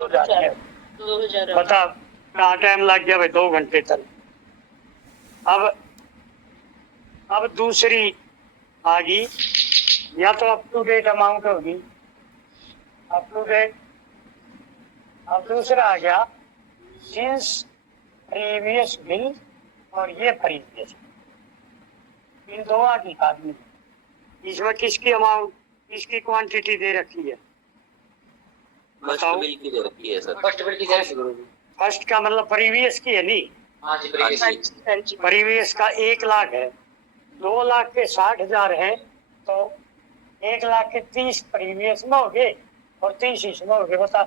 2000 बता कहाँ टाइम लग गया भाई, 2 घंटे तक। अब दूसरी आ गई, या तो अप टू डेट अमाउंट होगी, अप टू डेट। अब दूसरा आ गया सिंस प्रीवियस बिल, और ये प्रीवियस, इन दो की काटनी। इसमें किसकी अमाउंट, किसकी क्वांटिटी दे रखी है बताओ? बिल की दे रखी है सर। फर्स्ट बिल की जरूरत। फर्स्ट का मतलब प्रीवियस की है, नहीं हाँ जी, प्रीवियस का 1 लाख है, 2 लाख के 60,000 है, तो 1 लाख के 30 प्रीवियस में हो गए और 30 इसमें हो गए। बता,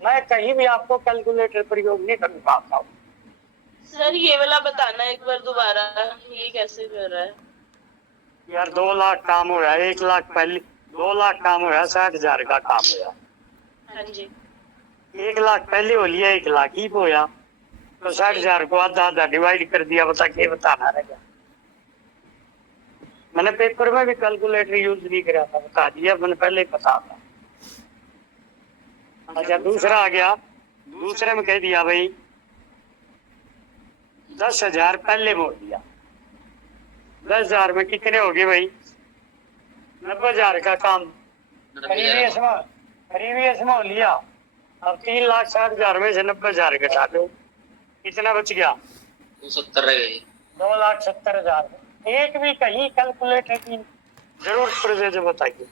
मैं कहीं भी आपको कैलकुलेटर प्रयोग नहीं कर पाता हूँ। सर ये वाला बताना एक बार दोबारा, ये कैसे कर रहा है यार? 2 लाख काम हो रहा है, 1 लाख पहले, 2 लाख काम हो रहा है, 60,000 का काम हो रहा है। हाँ जी, 1 लाख पहले हो लिया, 1 लाख ही होया, तो 60,000 को आधा आधा डिवाइड कर दिया। बता के बताना रहेगा। मैंने पेपर में भी कैलकुलेटर यूज नहीं करा था, बता दिया मैंने पहले ही बता था। अच्छा, दूसरा आ गया, दूसरे में कह दिया भाई 10,000 पहले मोड़ दिया। 10,000 में कितने हो गए भाई? 90,000 का काम प्रीवियस में हो लिया। अब 3,60,000 में से 90,000 घटा दो, कितना बच गया? 70 रह गए। 2,70,000। एक भी कहीं कैलकुलेटर की जरूरत पड़ जाए तो बताइए।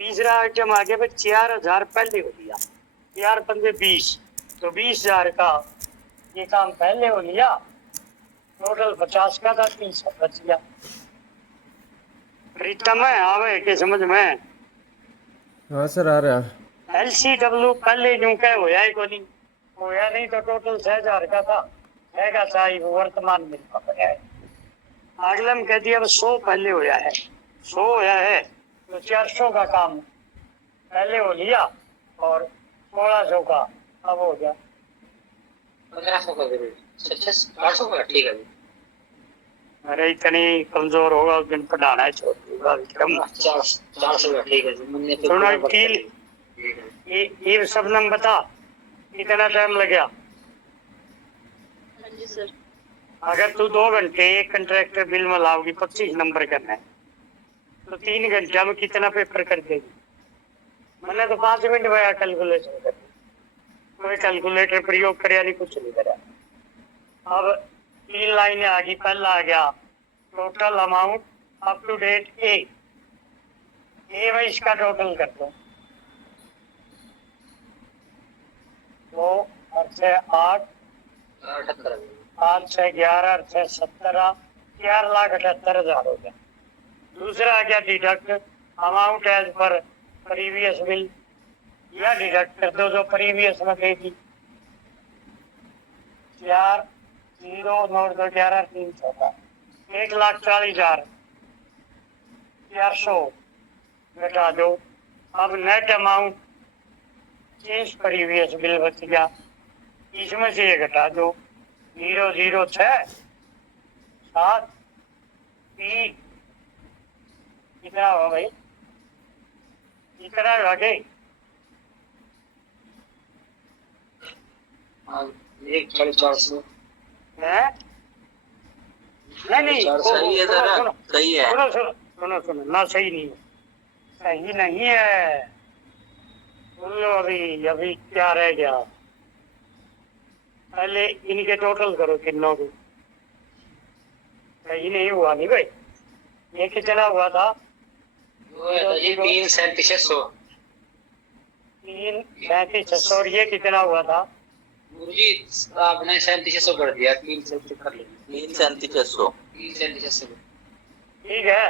तीसरा आइटम आ गया भाई 4,000 पहले हो लिया, 4 पंजे 20, तो 20,000 का ये काम पहले हो लिया, टोटल 50 का था, 30 बच गया। प्रीतम है आवे के समझ में? हाँ सर आ रहा। LCW पहले न्यू का होया ही को नहीं होया, नहीं तो टोटल 6,000 का था, रहेगा चाहिए वर्तमान में पकड़ा है। अगले में कह दिया 100 पहले होया है, 100 होया है तो 400 का काम पहले हो लिया और 1600 का अब हो गया 1500 का जरूर। 800 का ठीक है। अरे इतनी कमजोर होगा उस दिन पढ़ाना है, छोड़ दूंगा विक्रम। 400 का ठीक है। सुनो ये सब नंबर बता, कितना टाइम लग गया? हाँ जी सर। अगर तू 2 घंटे एक कंट्रैक्टर बिल में लाओगी, 25 नंबर करना है, तो 3 घंटे में कितना पेपर कर देगी? मैंने तो 5 मिनट में कैलकुलेशन कर, कोई कैलकुलेटर प्रयोग करे नहीं, कुछ नहीं करा। अब 3 लाइनें आ गई। पहला आ गया total amount up to date ए में इसका टोटल कर दो, 2 और 6 8, 8 6 11 6 17, 4,78,000 हो गया। दूसरा आ गया deduct amount as per previous bill, या डिडक्ट कर दो जो प्रीवियस में गई थी। 4 0 9 2 11 3 14, 1,40,000 400 घटा दो। अब net amount change previous bill बच गया, इसमें से ये घटा दो। 0 0 6 7 3, कितना हुआ भाई? कितना हुआ गए? 400 है? नहीं सही है सर, सही है। सुनो ना, सही नहीं है, सही नहीं है। बोलो अभी क्या रह गया? पहले इनके टोटल करो किन्नों को। सही नहीं हुआ नहीं भाई। ये कितना हुआ था? 3,37,600। 3,37,600। और ये कितना हुआ था? गुरुजी आपने 37,600 कर दिया। 3,37,600 कर लिया। 3,37,600। 3,37,600 ठीक है।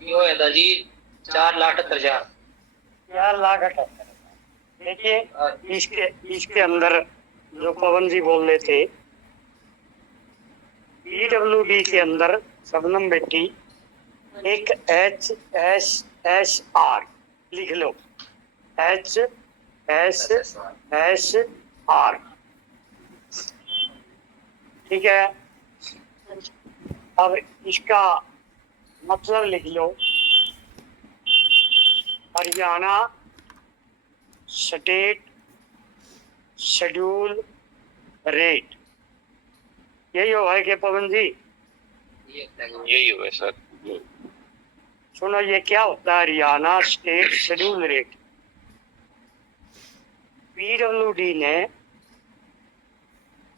ये हो था जी 4,78,000। 4,78,000। देखिए इसके अंदर जो पवन जी बोल रहे थे, PWD के अंदर शबनम बेटी एक HSSR लिख लो, HSSR, ठीक है। अब इसका मतलब लिख लो, हरियाणा स्टेट शेड्यूल रेट, यही हो है कि पवन जी? यही हुआ सर। सुनो, ये क्या होता है? Haryana state schedule rate. PWD ने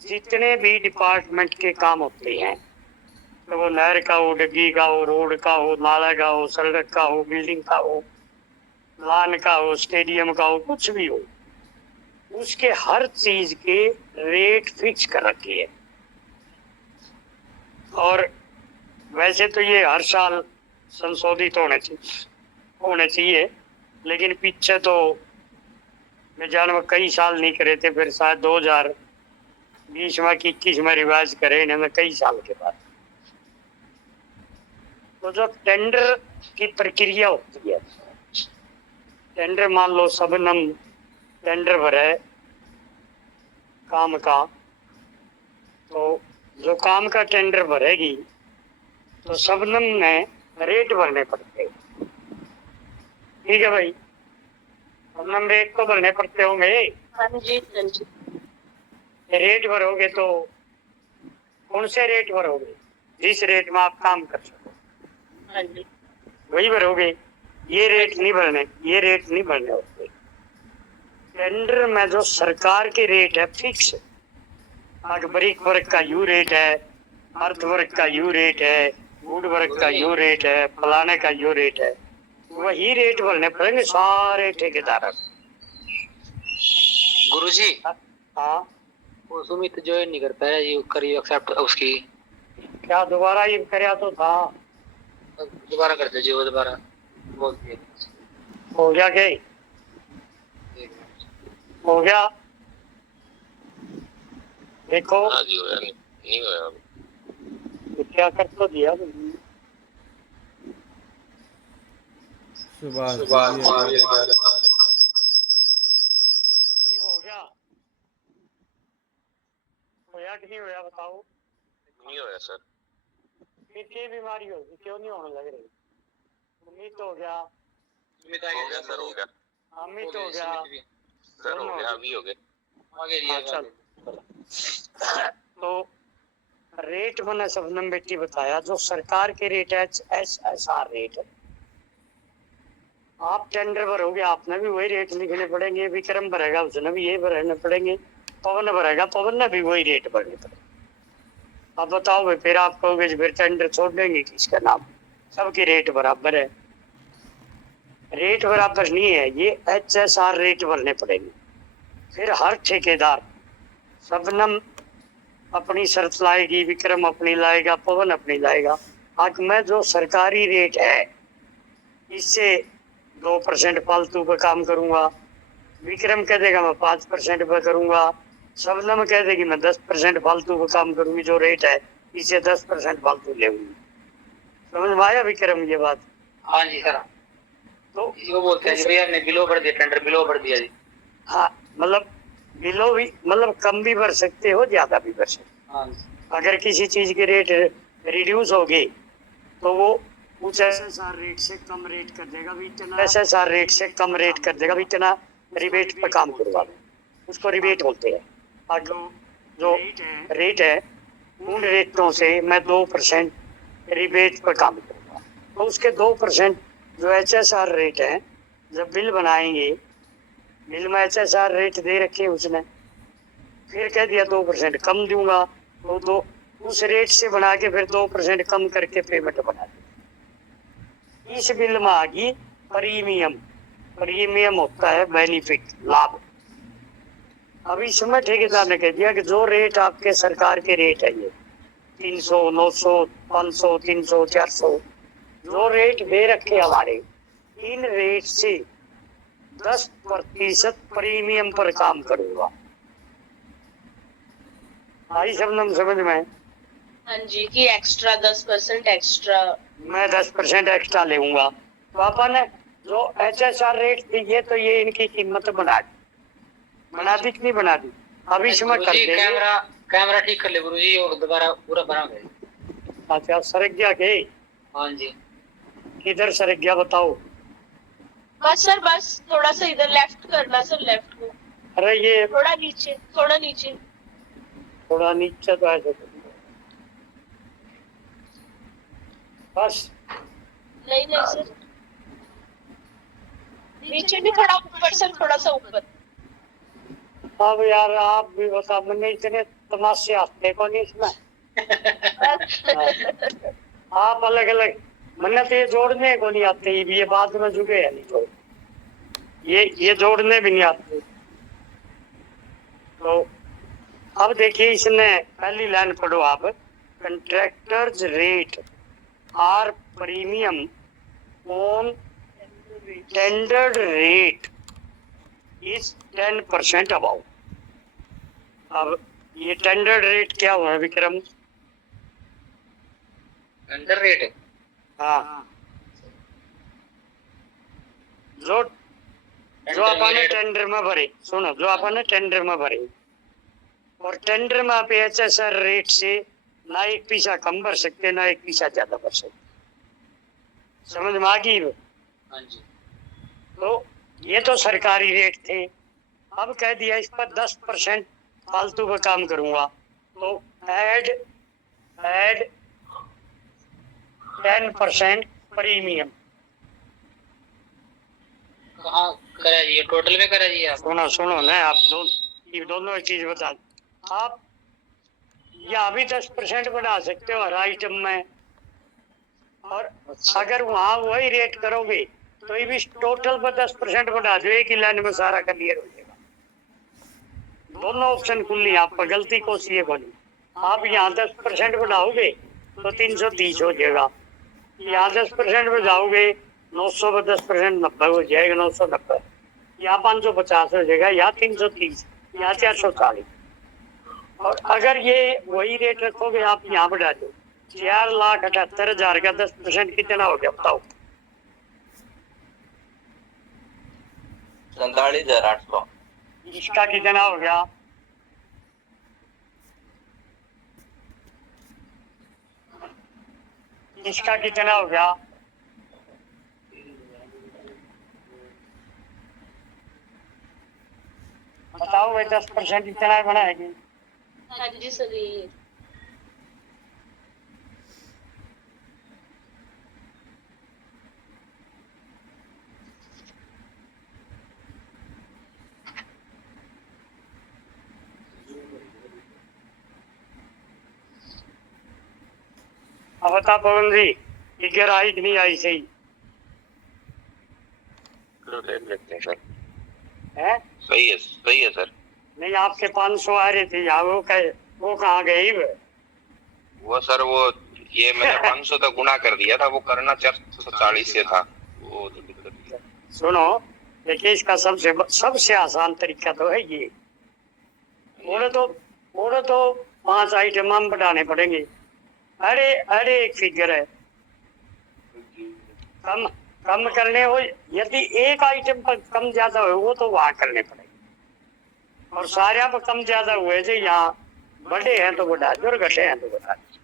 जितने भी डिपार्टमेंट के काम होते हैं, तो वो नहर का हो, डग्गी का हो, रोड का हो, नाला का हो, सड़क का हो, बिल्डिंग का हो, लान का हो, स्टेडियम का हो, कुछ भी हो, उसके हर चीज के रेट फिक्स कर रखी है। और वैसे तो ये हर साल संशोधित होने चाहिए, लेकिन पीछे तो मैं जानवर कई साल नहीं करे थे, फिर शायद 2020 में 21 में रिवाइज करे इन्हें कई साल के बाद। तो जो टेंडर की प्रक्रिया होती है, टेंडर मान लो सबनम टेंडर भरे काम का, तो जो काम का टेंडर भरेगी तो सबनम में रेट भरने पड़ते हैं। ठीक है भाई, सबनम रेट तो भरने पड़ते होंगे। हाँ जी हाँ जी। रेट भरोगे तो कौन से रेट भरोगे? जिस रेट में आप काम कर सको हाँ जी। वही भरोगे। ये रेट नहीं भरने होते। टेंडर में जो सरकार के रेट है फिक्स, ब्रिक वर्क का यू रेट है, अर्थ वर्क का यू रेट है, वुड वर्क का यू रेट है, फलाने का यू रेट है, वही रेट भरने पड़ेंगे सारे ठेकेदार। गुरुजी, हाँ, वो सुमित ज्वाइन नहीं कर पाया, ये करी एक्सेप्ट उसकी। क्या दोबारा ये कराया तो था? दोबारा करते जी, वो दोबारा बोल दिए। हो गया के? हो गया? देखो हाँ जी होया नहीं होया। तो क्या कर तो दिया। सुभाष ठीक हो गया? होया कि नहीं होया बताओ? नहीं होया सर। फिर क्या बीमारी होगी, क्यों नहीं होने लग रही? उम्मीद तो हो गया, सुमित आ गया सर हो गया अमित हो गया, सर हो गया अभी हो गया। आगे जी, हाँ, आगे। चल। तो रेट मैंने सबनम बेटी बताया, जो सरकार के रेट है HSR रेट है। आप टेंडर भरोगे, आपने भी वही रेट लिखने पड़ेंगे। विक्रम भरेगा, उसने भी ये भरने पड़ेंगे। पवन भरेगा, पवन ने भी वही रेट भरने पड़ेंगे। अब बताओ भाई, फिर आप कहोगे फिर टेंडर छोड़ देंगे किसका नाम? सबके रेट बराबर है। रेट बराबर नहीं है, ये HSR रेट भरने पड़ेंगे। फिर हर ठेकेदार, सबनम अपनी शर्त लाएगी, विक्रम अपनी लाएगा, पवन अपनी लाएगा। आज मैं जो सरकारी रेट है इससे 2% फालतू पे काम करूंगा, विक्रम कह देगा मैं 5% पे करूंगा, सबनम कह देगी मैं 10% फालतू पे काम करूंगी, जो रेट है इससे 10% फालतू लेंगी। समझ में आया विक्रम ये बात? हाँ जी सर। तो वो बोलते हैं जी भैया ने बिलो भर दिया, टेंडर बिलो भर दिया जी। हाँ, मतलब बिलो भी, मतलब कम भी भर सकते हो, ज्यादा भी भर सकते हो। हाँ जी। अगर किसी चीज के रेट रिड्यूस हो गए तो वो उस SSR रेट से कम रेट कर देगा, भी इतना SSR रेट से कम रेट कर देगा, भी इतना रिबेट पे काम करवा लो, उसको रिबेट बोलते हैं। और जो रेट है उन रेटों से मैं 2% रिबेट पर काम करूँगा। तो उसके 2% जो HSR रेट है, जब बिल बनाएंगे, बिल में HSR रेट दे रखे उसने, फिर कह दिया 2% कम दूंगा, तो दो उस रेट से बना के फिर 2% कम करके पेमेंट बना दी। इस बिल में आ गई प्रीमियम। प्रीमियम होता है बेनिफिट, लाभ। अब इसमें ठेकेदार ने कह दिया कि जो रेट आपके सरकार के रेट है, ये 300, 900, 500, 300, 400 जो रेट दे रखे हमारे, इन रेट से 10% प्रीमियम पर काम करूंगा। आई सबनम समझ में? हाँ जी, कि एक्स्ट्रा 10% एक्स्ट्रा। मैं 10% एक्स्ट्रा लेऊंगा। तो अपन ने जो HSR रेट दी है, तो ये इनकी कीमत बना दी कि नहीं बना दी? अब इसमें कर गुरुजी, देंगे। कैमरा ठीक कर ले गुरुजी, और दोबारा पूरा बना दे। अच्छा, सरक गया के? हाँ जी। किधर सरक गया बताओ? बस सर, बस थोड़ा सा इधर लेफ्ट करना सर, लेफ्ट को। अरे ये थोड़ा नीचे, थोड़ा नीचे। थोड़ा नीचे तो ऐसे बस। नहीं नहीं सर, नीचे भी थोड़ा ऊपर सर, थोड़ा सा ऊपर। अब यार आप भी बता, मैंने इतने तमाशे आते को नहीं इसमें। आप अलग अलग, मैंने तो ये जोड़ने को नहीं आते, ये बाद में जुड़े हैं नहीं तो ये जोड़ने भी नहीं आते। तो अब देखिए इसने पहली लाइन पढ़ो आप, contractors rate are premium on tendered rate is 10% above. अब ये टेंडर्ड रेट क्या हुआ विक्रम? अंडर रेट है। हाँ, जो जो अपन टेंडर में भरे, सुनो, जो अपन टेंडर में भरे और टेंडर में आप HSR रेट से ना एक पैसा कम भर सकते ना एक पैसा ज्यादा भर सकते, समझ में आ गई? हाँ जी। तो ये तो सरकारी रेट थे, अब कह दिया इस पर 10% फालतू का काम करूंगा, तो ऐड 10% प्रीमियम। कहाँ करा जी, टोटल में करा जी आप? सुनो ना आप, ये दोनों चीज बता, आप यहाँ भी 10% बढ़ा सकते हो हर आइटम में, और अगर वहां वही रेट करोगे तो ये भी टोटल पर 10% बढ़ा दो, एक ही लाइन में सारा क्लियर हो जाएगा। दोनों ऑप्शन खुली, आप पर गलती को सी बोली। आप यहाँ 10% बढ़ाओगे तो 330 हो जाएगा, यहाँ 10% बढ़ाओगे 900 पर 10% 90 हो जाएगा, 990, यहाँ 550 हो जाएगा, यहाँ 330, यहाँ 440। और अगर ये वही रेट रखोगे आप यहाँ बढ़ा दो, 4,78,000 का 10% कितना हो गया बताओ? 47,800। इसका कितना हो गया? इसका कितना हो गया? बताओ भाई, 10% कितना बनाएगी? हाँ जी सर, ये अब बता पवन जी, फिगर आई कि नहीं आई सही चलो देख लेते हैं सर। है? सही है सर। नहीं, आपके 500 आ रहे थे यहाँ, वो कहाँ गई? वो सर वो ये मैंने 500 तक गुना कर दिया था, वो करना 440 से था, वो तो दिक्कत है। सुनो, देखिए इसका सबसे आसान तरीका तो है ये, बोले तो 5 आइटम हम बढ़ाने पड़ेंगे। अरे एक फिगर है, कम करने हो, यदि एक आइटम पर कम ज्यादा हो वो तो वहां करने पड़ेंगे, और सारे पर कम ज्यादा हुए जो यहाँ बढ़े हैं तो बढ़ा दो और घटे हैं तो बढ़ा दो,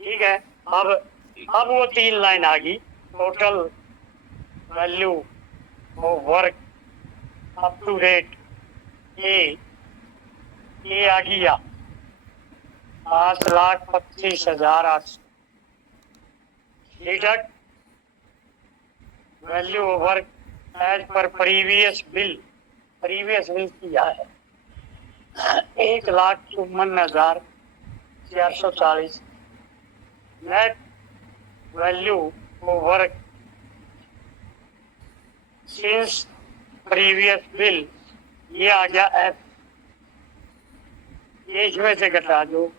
ठीक है? अब वो 3 लाइन आ गई, total value of work up to date ये आ गया 5,25,800 deduct value of work as per previous bill किया है 1,54,440। Net value of work since previous bill, ये आ गया एफ, ये इसमें से घटा दो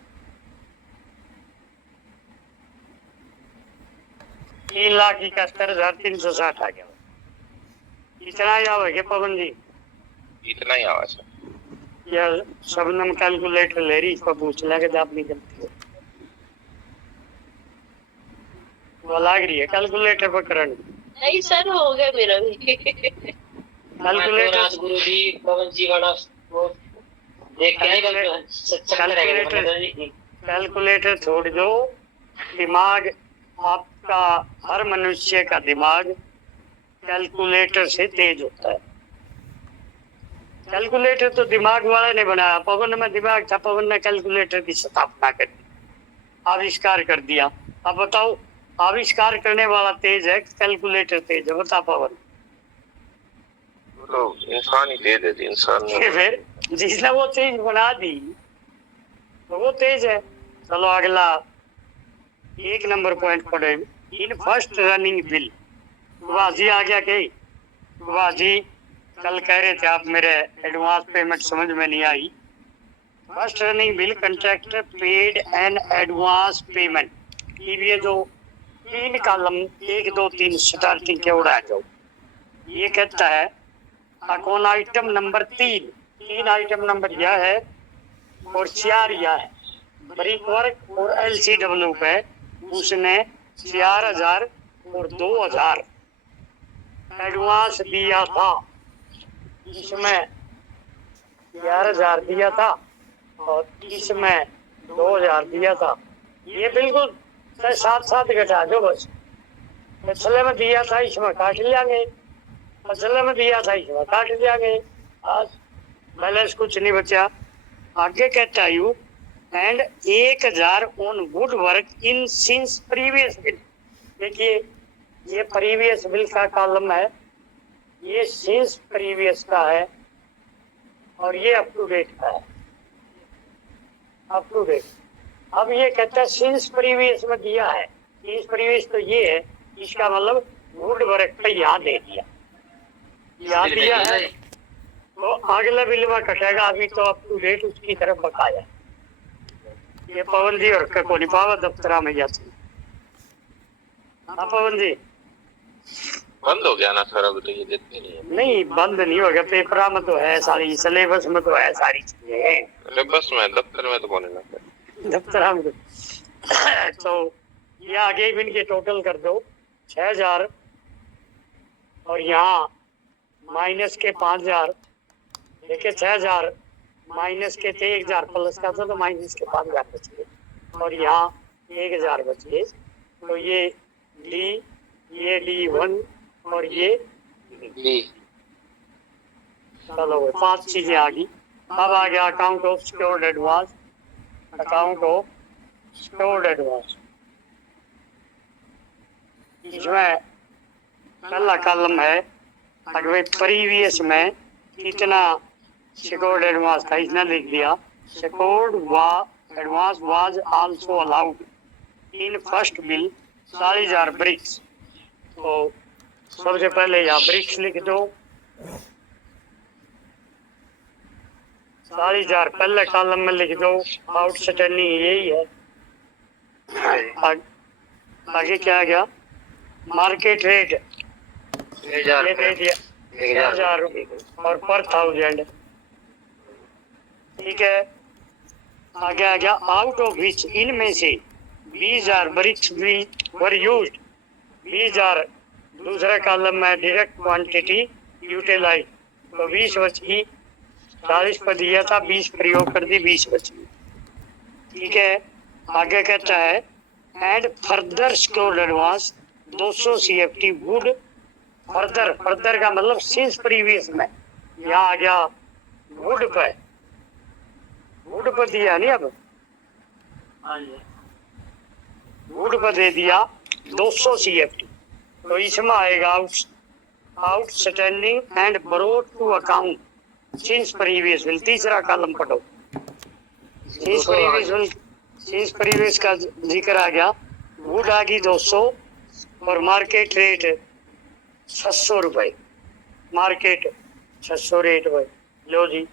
3,71,360 आ गया। इतना ही आवेगा पवन जी? इतना ही आवाज है। या शबनम कैलकुलेटर ले रही, इसको पूछ लेंगे जब अपनी गलती हो वो लग रही है कैलकुलेटर पर करंट। नहीं सर, हो गया मेरा भी। कैलकुलेटर गुरु जी पवन जी वाला वो देख के नहीं कैलकुलेटर छोड़ दो, दिमाग आपका, हर मनुष्य का दिमाग कैलकुलेटर से तेज होता है। कैलकुलेटर तो दिमाग वाले ने बनाया, पवन में दिमाग था, पवन ने कैलकुलेटर की स्थापना कर दी, आविष्कार कर दिया। अब बताओ आविष्कार करने वाला तेज है, कैलकुलेटर तेज है, बता पवन। तो इंसान ही तेज है, इंसान ने फिर जिसने वो चीज बना दी तो वो तेज है। चलो अगला 1 नंबर पॉइंट पढ़े। In first running bill, Subhash ji आ गया के? सुभाष जी कल कह रहे थे आप मेरे एडवांस पेमेंट समझ में नहीं आई। First running bill contractor paid an advance payment. ये जो 3 कॉलम 1 2 3 स्टार्टिंग के उड़ा जाओ, ये कहता है account item number 3 item number यह है और 4 यह है। ब्रिक वर्क और LCW पे उसने 4000 और 2000 एडवांस दिया था। इसमें 11,000 दिया था और इसमें 2,000 दिया था। ये बिल्कुल साथ साथ घटा दो बस। पिछले में दिया था इसमें काट लियांगे, पिछले में दिया था इसमें काट लियांगे, आज बैलेंस कुछ नहीं बचा। आगे कहता you and 1,000 on would work in since previous bill. देखिए ये प्रीवियस बिल का कॉलम है, ये सिंस प्रीवियस का है और ये अप टू डेट का है, अप टू डेट। अब ये कहता है सिंस प्रीवियस में दिया है, सिंस प्रीवियस तो ये है, इसका मतलब वुड वर्क पे याद दे दिया, याद दिया है तो अगला बिल में कटेगा। अभी तो अप टू डेट उसकी तरफ बकाया। ये पवन जी और को नहीं पावा दफ्तरा में जाती। हाँ पवन जी बंद हो गया ना सर, अब तो ये देते नहीं है। नहीं बंद नहीं हो गया, पेपरा में तो है सारी, सिलेबस में तो है सारी चीजें। अरे बस में दफ्तर में तो कौन है ना दफ्तरा में तो ये आगे भी इनके टोटल कर दो 6,000 और यहाँ माइनस के 5,000। देखिए 6,000 माइनस के थे 1,000 प्लस का था तो माइनस के 5,000 बच गए और यहाँ 1,000 बच गए। तो ये D1 और ये बी। चलो 5 चीजें आ गई। अब आ गया account of secured advance, account of secured advance. इसमें पहला कॉलम है अगले प्रीवियस में कितना सिक्योर्ड एडवांस था, इसने लिख दिया secured advance was also allowed in first bill 40,000 bricks. तो सबसे पहले यहाँ ब्रिक्स लिख दो 40,000 पहले कॉलम में लिख दो, आउटस्टैंडिंग यही है। आगे क्या आ गया मार्केट रेट, ये दे दिया 1,000 और पर 1000। ठीक है आगे आ गया आउट ऑफ विच इनमें से 20,000 ब्रिक्स भी वर यूज्ड। 20,000 दूसरे कॉलम में डायरेक्ट क्वांटिटी यूटिलाइज, तो 20 बची, 40 पर दिया था 20 प्रयोग कर दी 20 बची। ठीक है आगे कहता है and further secured advance 200 CFT would further, further का मतलब सिंस प्रीवियस में, यहाँ आ गया वुड पे, वुड पर दिया नहीं, अब वुड पर दे दिया 200 CFT, तो इसमें आएगा outstanding and brought to account since previous bill. तीसरा कॉलम पढ़ो, सिंस प्रीवियस का जिक्र आ गया, वुड आ गई 200 और मार्केट रेट 600 रुपए, मार्केट 600 रेट भाई लो जी।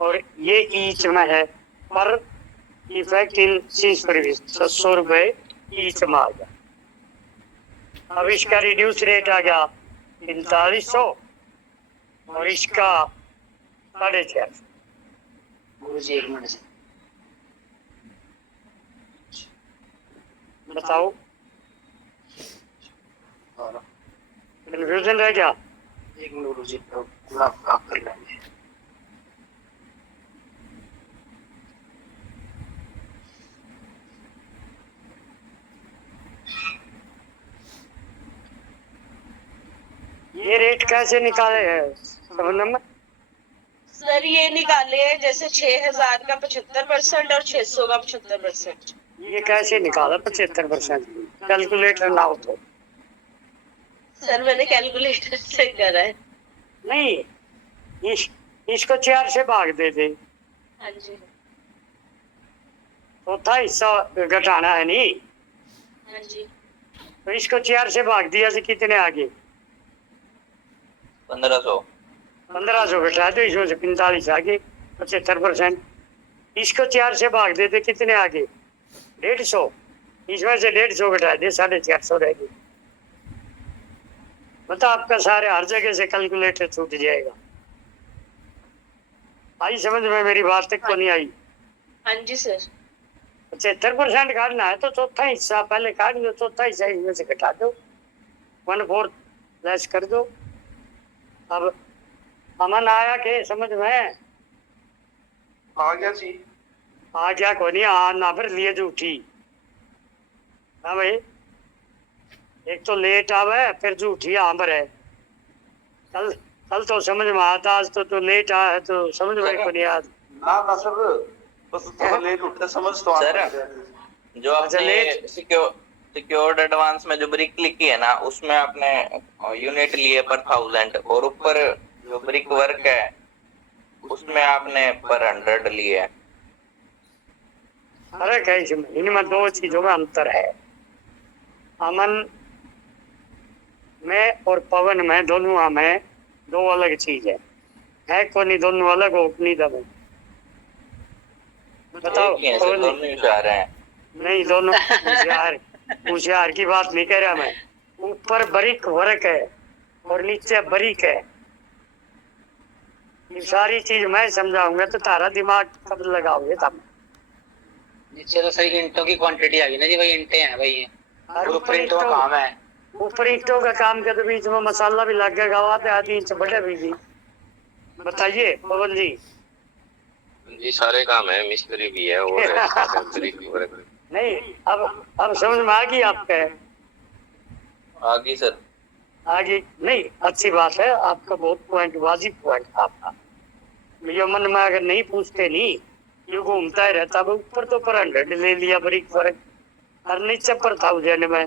और ये ईच में है पर इफेक्ट इन सिंस प्रीवियस 600 रुपए ईच में आ गया। अब इसका रिड्यूस रेट आ गया 4500 और इसका 450। गुरुजी एक मिनट से बताओ कन्फ्यूजन रह गया? एक मिनट गुरुजी पूरा आप कर लेंगे। ये रेट कैसे निकाले हैं समझ में? ये निकाले हैं जैसे 6,000 का 75% और 600 का 75%। ये कैसे निकाला 75%? कैलकुलेटर ना हो तो सर मैंने कैलकुलेटर से करा है। नहीं, इसको 4 से भाग दे दे, हाँ जी। चौथा हिस्सा घटाना है नहीं, हाँ जी। तो इसको 4 से भाग दिया से कितने आगे? 1500। 1500 घटा दो, इसमें से 45 आगे, 75%। इसको 4 से भाग देते कितने आगे? 150। इसमें से 150 घटा दे, 450 रहेगी। मतलब आपका सारे हर जगह से कैलकुलेटर छूट जाएगा। आई समझ में मेरी बात तक को नहीं आई? हाँ जी सर। 75% काटना है तो चौथा हिस्सा पहले काट दो, चौथा हिस्सा इसमें से घटा दो, 1/4 लेस कर दो। अब अमन आया के समझ में? आ गया जी। आ गया को नहीं, आ ना फिर लिए झूठी। हाँ भाई, एक तो लेट आवे फिर झूठी आंबर है। कल कल तो समझ में आता, आज तो लेट आया है तो समझ में को नहीं आता। ना ना सर, बस थोड़ा लेट उठते समझ तो आता सर, है। जो अच्छा, आपने लेट। सिक्योर्ड एडवांस में जो ब्रिक लिखी है ना, उसमें आपने यूनिट लिए पर 1000 और ऊपर जो ब्रिक वर्क है उसमें आपने पर 100 लिए। फर्क है इसमें, इनमें दो चीजों में अंतर है। अमन में और पवन में, दोनों में दो अलग चीज है को नहीं, दोनों अलग हो नहीं दबे। बताओ एक ही है सर, पवन दोनों ही होशियार हैं। नहीं, दोनों होशियार। होशियार की बात नहीं कह रहा मैं। ऊपर बरीक वर्क है और नीचे बरीक है। ये सारी चीज मैं समझाऊंगा तो तारा दिमाग कब लगाओगे तब। नीचे तो सही ईंटों की क्वांटिटी आ गई ना जी भाई, ईंटें हैं भाई, और ऊपर ईंटों का ईंटों काम है। ऊपर ईंटों का काम के तो बीच में मसाला भी लग गया, गवाते आदमी इंच बड़े भी। बताइए पवन जी। जी सारे काम है, मिस्त्री भी है और नहीं, अब समझ में आ गई आपके? आगे सर। आगे नहीं, अच्छी बात है, आपका बहुत पॉइंट, वाजिब पॉइंट आपका। ये मन में अगर नहीं पूछते नहीं, ये घूमता ही रहता। ऊपर तो पर 100 ले लिया बरीक फर्क, और नीचे पर 1000 में।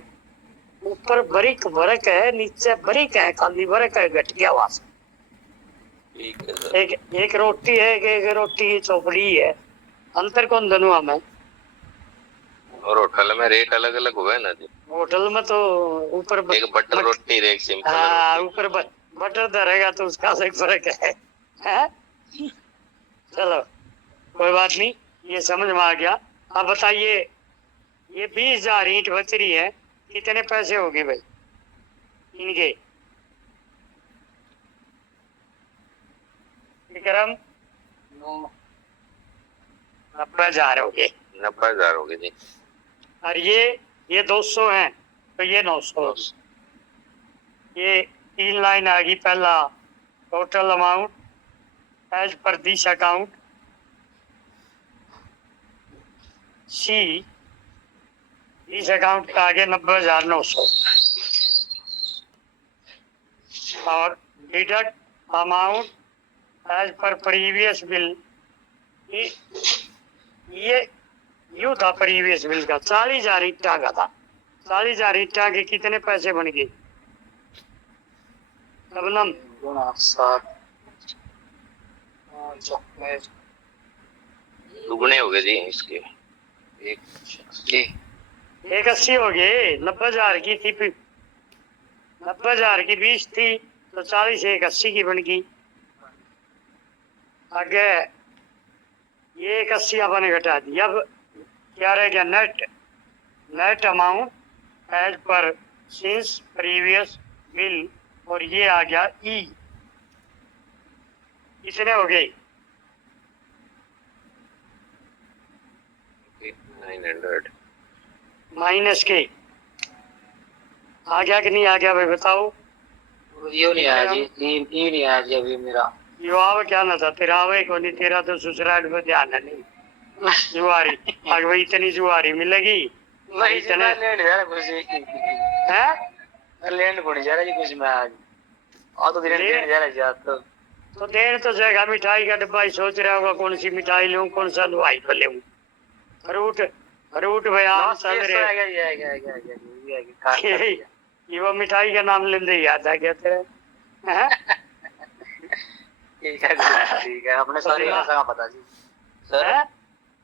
ऊपर बरीक फर्क है, नीचे बरीक है, खाली फर्क है, घट गया वहां से। ठीक है सर। एक रोटी है, एक रोटी की चौपड़ी है, अंतर कौन दोनों में? और होटल में रेट अलग अलग हुए ना जी। होटल में तो ऊपर एक बटर रोटी और एक सिंपल हाँ, रोटी। ऊपर बटर धरेगा तो उसका अलग फर्क है, हैं? चलो कोई बात नहीं, ये समझ में आ गया। अब बताइए, ये 20,000 ईंट बच रही है, कितने पैसे होंगे भाई इनके? विक्रम, 90,000 हो गए। 90,000 हो गए जी। और ये 200 है तो ये 900। ये 3 लाइन आ गई। पहला total amount as per this account C, इस अकाउंट का आगे 90,900 और deduct amount as per previous bill. ये यूं था प्रीवियस बिल का, 40,000 ईंटा का था। 40,000 ईंटा के कितने पैसे बन गए शबनम? दुगने हो गए जी इसके। एक 80 हो गए। 90,000 की थी, 90,000 की 20 थी तो 40 एक 80 की बन गई। आगे ये एक 80 अपन ने घटा दी। अब क्या रह गया? Net amount as per since previous bill, और ये आ गया ई। कितने हो गए? 900 माइनस के। आ गया कि नहीं आ गया भाई बताओ? ये नहीं आया जी, ये नहीं आया जी अभी मेरा। यो आवे क्या ना था तेरा? आवे को नहीं, तेरा तो ससुराल में ध्यान है नहीं। जुआरी आगे भाई, इतनी जुआरी मिलेगी नहीं जी, मैं लेने जा रहा कुछ है? मैं लेने को नहीं जा रहा जी कुछ। मैं आज तो दिन लेने जा रहा जी आज तो। तो देर तो जाएगा मिठाई का डब्बा ही सोच रहा होगा कौन सी मिठाई लूं कौन सा हलवाई पर लूं। फ्रूट फ्रूट भाई आम सवेरे ये वो मिठाई का नाम लेते ही याद आ गया तेरे। हैं? ठीक है अपने सारी भाषा का पता जी। सर हैं?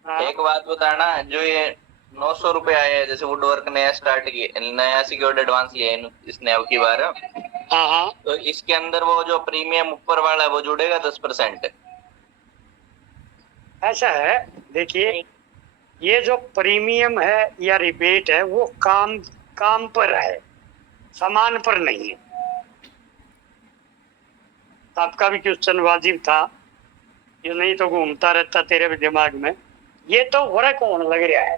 हाँ। एक बात बताना, जो ये 900 रुपए आए हैं, जैसे वुडवर्क ने स्टार्ट किए, नया सिक्योर्ड एडवांस लिया है इसने अब की बार, हाँ हाँ तो इसके अंदर वो जो प्रीमियम ऊपर वाला है वो जुड़ेगा 10%। ऐसा है। देखिए ये जो प्रीमियम है या रिबेट है वो काम पर है, सामान पर नहीं है। आपका भी क्वेश्चन वाजिब था, ये नहीं तो घूमता रहता तेरे भी दिमाग में। ये तो वर्क होने लग रहा है,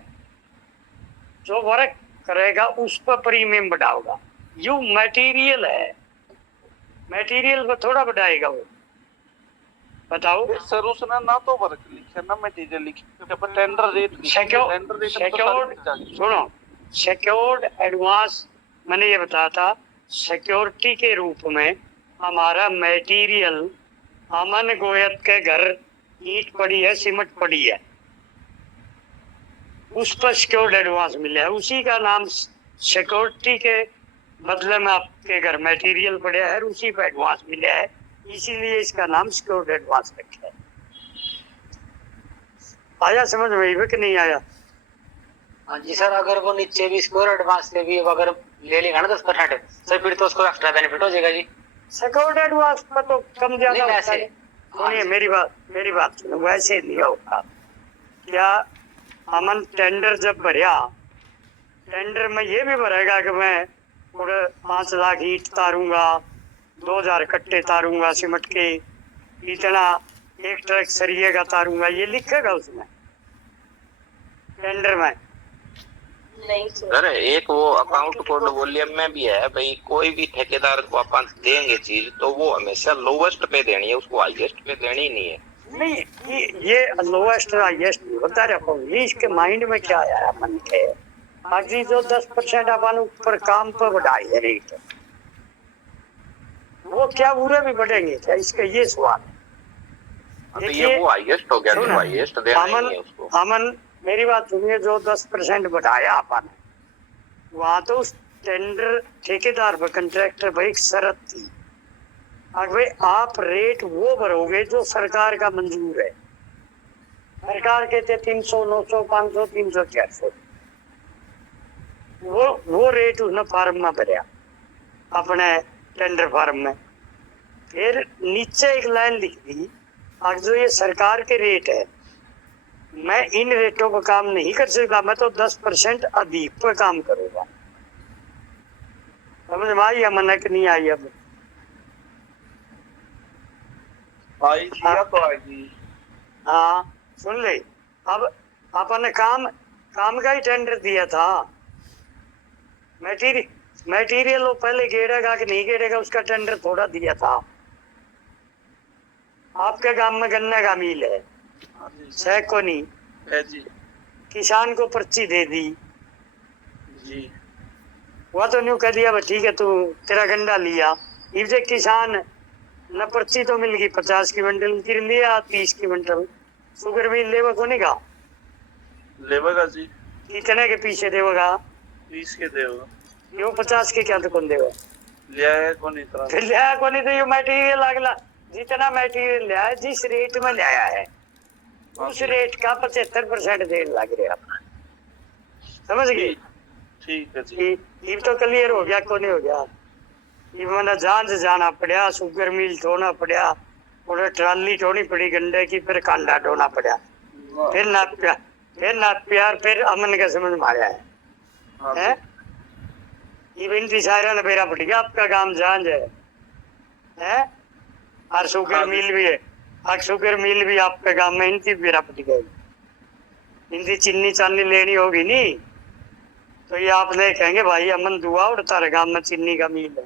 जो वर्क करेगा उस पर प्रीमियम बढ़ाओगा। यू मटेरियल है, मटेरियल पर थोड़ा बढ़ाएगा वो। बताओ सर उसने ना तो वर्क लिखा ना मटेरियल लिखा, पर टेंडर रेट सुनो, सिक्योर्ड एडवांस मैंने ये बताया था, सिक्योरिटी के रूप में हमारा मटेरियल, अमन गोयत के घर ईंट पड़ी है, सीमेंट पड़ी है, उस पर सिक्योर्ड एडवांस मिला है। उसी का नाम सिक्योरिटी के बदले में आपके घर मटेरियल पड़ा है, उसी पर एडवांस मिला है, इसीलिए इसका नाम सिक्योर्ड एडवांस रखा है। आया समझ में कि नहीं आया? हाँ जी सर, अगर वो नीचे भी स्कोर एडवांस से भी अगर ले लेगा ना 10% सर, फिर तो उसको एक्स्ट्रा बेनिफिट हो जाएगा जी। सिक्योर्ड एडवांस में तो कम ज्यादा नहीं, होता है। सुनिए मेरी बात सुनो, वैसे नहीं होगा। क्या अमन टेंडर जब भरिया, टेंडर में ये भी भरेगा कि मैं 5 लाख ईंट तारूंगा, 2000 कट्टे तारूंगा सीमेंट के, इतना 1 ट्रक सरिये का तारूंगा, ये लिखेगा उसमें टेंडर में? नहीं सर। सर एक वो अकाउंट कोड वॉल्यूम में भी है भाई, कोई भी ठेकेदार को अपन देंगे चीज तो वो हमेशा लोवेस्ट पे देनी है, उसको हाईएस्ट पे देनी नहीं है। नहीं, ये लोएस्ट हाईएस्ट होता रखो, ये इसके माइंड में क्या आया मन के। अभी जो 10% अपन ऊपर काम पर बढ़ाई है रेट, वो क्या पूरे भी बढ़ेंगे क्या, इसका ये सवाल है। तो ये वो हाईएस्ट हो गया, तो हाईएस्ट देना ही है उसको। अमन मेरी बात सुनिए, जो 10% बढ़ाया अपन, वहां तो उस टेंडर ठेकेदार पर, कंट्रैक्टर पर एक शर्त थी, भाई आप रेट वो भरोगे जो सरकार का मंजूर है। सरकार कहते 300, 900, 500, 300, 400, वो रेट उसने फार्म में भरिया अपने टेंडर फार्म में। फिर नीचे एक लाइन लिख दी, अब जो ये सरकार के रेट है, मैं इन रेटों पर काम नहीं कर सकता, मैं तो 10% अधिक पर काम करूंगा। समझ में आई अमन कि नहीं आई? अब आई किया तो आएगी। हाँ सुन ले, अब अपन ने काम का ही टेंडर दिया था। मटेरियल वो पहले गेड़ेगा कि नहीं गेड़ेगा उसका टेंडर थोड़ा दिया था। आपके गांव में गन्ने का मिल है, सैको नहीं है जी किसान को पर्ची दे दी जी। वह तो न्यू कह दिया ठीक है, तू तेरा गंडा लिया, इसे किसान न पर्ची तो मिल गई, 50 की बंडल फिर लिया, 30 की बंडल शुगर मिल लेवा को नहीं कहा, लेवेगा जी। कितने के पीछे देगा? 20 के देगा। क्यों 50 के क्या तो कौन देगा? लिया है कौन इतना? फिर लिया को नहीं तो ये मटेरियल अगला जितना मटेरियल लिया है, जिस रेट में लिया है उस रेट का 75% देने लग रहे आप। समझ गए? ठीक है जी। ये तो क्लियर हो गया, कौन हो गया? ये मैंने जाना पड़ा, शुगर मिल ढोना पड़ा, और ट्राली ढोनी पड़ी गंडे की, फिर कांडा ढोना पड़ा, फिर नापिया, फिर अमन का समझ में आया है। ये बिनती सारा ने बेरा पड़ गया, आपका काम जान है। और शुगर मिल भी है, और शुगर मिल भी आपके गांव में इनकी बेरा पड़ गई। इनकी चीनी चानी लेनी होगी नहीं तो ये आपने कहेंगे भाई अमन दुआ और तारे गांव में चीनी का मिल है।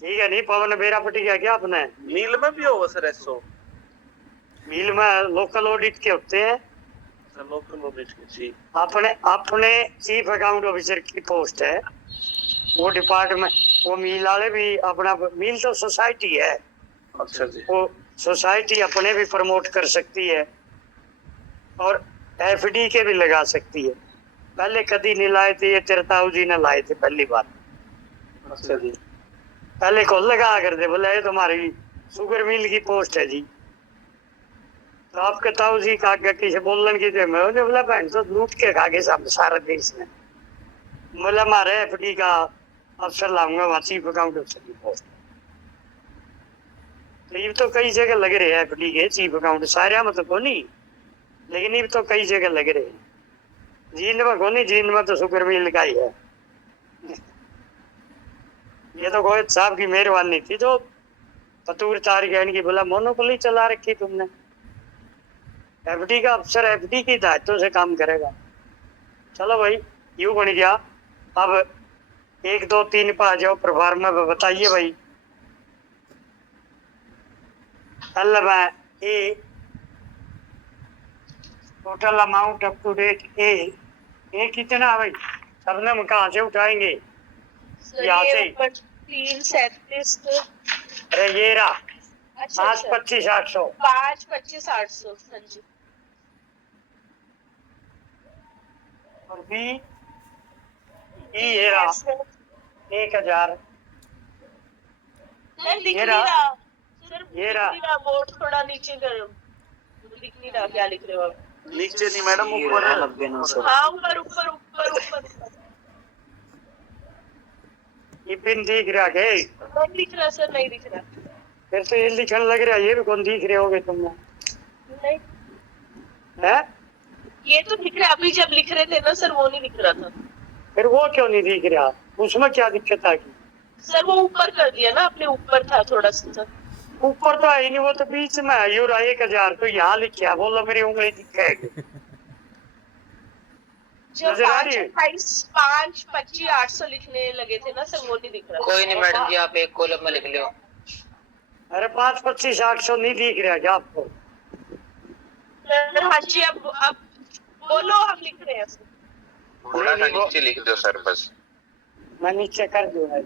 ठीक है, नहीं पवन बेरा पटी गया क्या आपने? मील में भी होगा सर ऐसो? मिल में लोकल ऑडिट के होते हैं, लोकल ऑडिट के जी। अपने चीफ अकाउंट ऑफिसर की पोस्ट है, वो वो मिल वाले भी अपना मिल तो सोसाइटी है, अच्छा जी। वो सोसाइटी अपने भी प्रमोट कर सकती है और एफडी के भी लगा सकती है। पहले कभी नहीं लाए थे, ये तिरताऊ जी ने लाए थे पहली बार। अच्छा जी। पहले को लगा करते, बोले ये तुम्हारी शुगर मिल की पोस्ट है जी, तो आपके ताऊ जी का किसी बोलन की थे, मैं बोला बहन तो लूट के खा के सब सारा देश में। बोला हमारे एफडी का अफसर लाऊंगा वहां चीफ अकाउंट अफसर की पोस्ट। तो ये तो कई जगह लग रहे हैं एफडी के चीफ अकाउंट, सारे में तो को नहीं, लेकिन ये तो कई जगह लग रहे हैं। जींद में को नहीं, जींद में तो शुक्र मिल का ही है। ये तो गोयत साहब की मेहरबानी थी जो पतूर तार गहन की बोला मोनोपोली चला रखी तुमने। एफडी का अफसर एफडी की दायित्व से काम करेगा। चलो भाई यूं बन गया। अब 1 2 3 पे आ जाओ, प्रभार में बताइए भाई। पहले मैं ए total amount up to date ए कितना है भाई, सबने हम कहाँ से उठाएंगे? सर यहाँ ये से। ऊपर 337 अरे ये रहा अच्छा 5 25 800। 5 25 800। हाँ जी। और बी ये रहा 1000। सर लिख ये नहीं रहा। रहा, सर ये लिख रहा। नहीं रहा, बोर्ड थोड़ा नीचे करो, लिख नहीं रहा, क्या लिख रहे हो आप? नीचे नहीं मैडम, ऊपर है। हाँ ऊपर ऊपर ऊपर ऊपर ऊपर। ये पिन दिख रहा के? नहीं दिख रहा सर, नहीं दिख रहा। फिर तो ये लिखने लग रहा है, ये भी कौन दिख रहे होगे तुमने? नहीं है ये तो दिख रहा, अभी जब लिख रहे थे ना सर वो नहीं दिख रहा था। फिर वो क्यों नहीं दिख रहा? उसमें क्या दिक्कत आ गई? सर वो ऊपर कर दिया ना अपने, ऊपर था थोड़ा सा। ऊपर तो है ही नहीं, वो तो बीच में है। यूरा 1000 तो यहाँ लिखा, बोलो मेरी उंगली दिखेगी। जो नजर आ रही 5 है? 28 5 25 800 लिखने लगे थे ना सर, वो नहीं दिख रहा। कोई नहीं मैडम जी, आप एक कॉलम में लिख लो। अरे 5 25 800 नहीं दिख रहा क्या आपको? सर हाँ जी, अब बोलो, हम लिख रहे हैं सर। थोड़ा सा नीचे लिख दो सर बस। मैं नीचे कर दूंगा।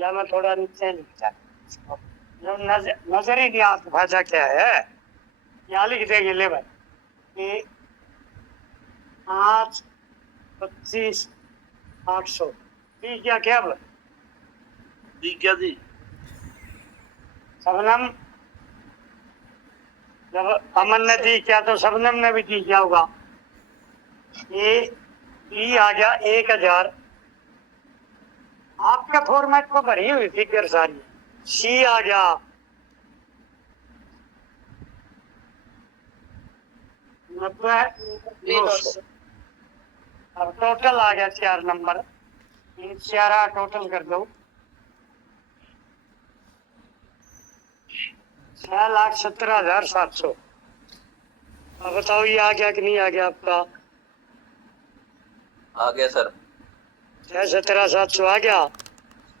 या मैं थोड़ा नीचे लिखता, नजर ही नहीं आता भाषा क्या है। यहाँ लिख देंगे ले भाई 5 25 800। ठीक है क्या बोल जी क्या जी? शबनम, जब अमन ने दी क्या तो शबनम ने भी दी क्या होगा? ये आ गया 1000। आपका फॉर्मेट को भरी हुई फिगर सारी। सी आ गया 90। अब टोटल आ गया 4 नंबर, इन 4 टोटल कर दो 6,17,700। अब बताओ ये आ गया कि नहीं आ गया आपका? आ गया सर। 6,17,700 आ गया।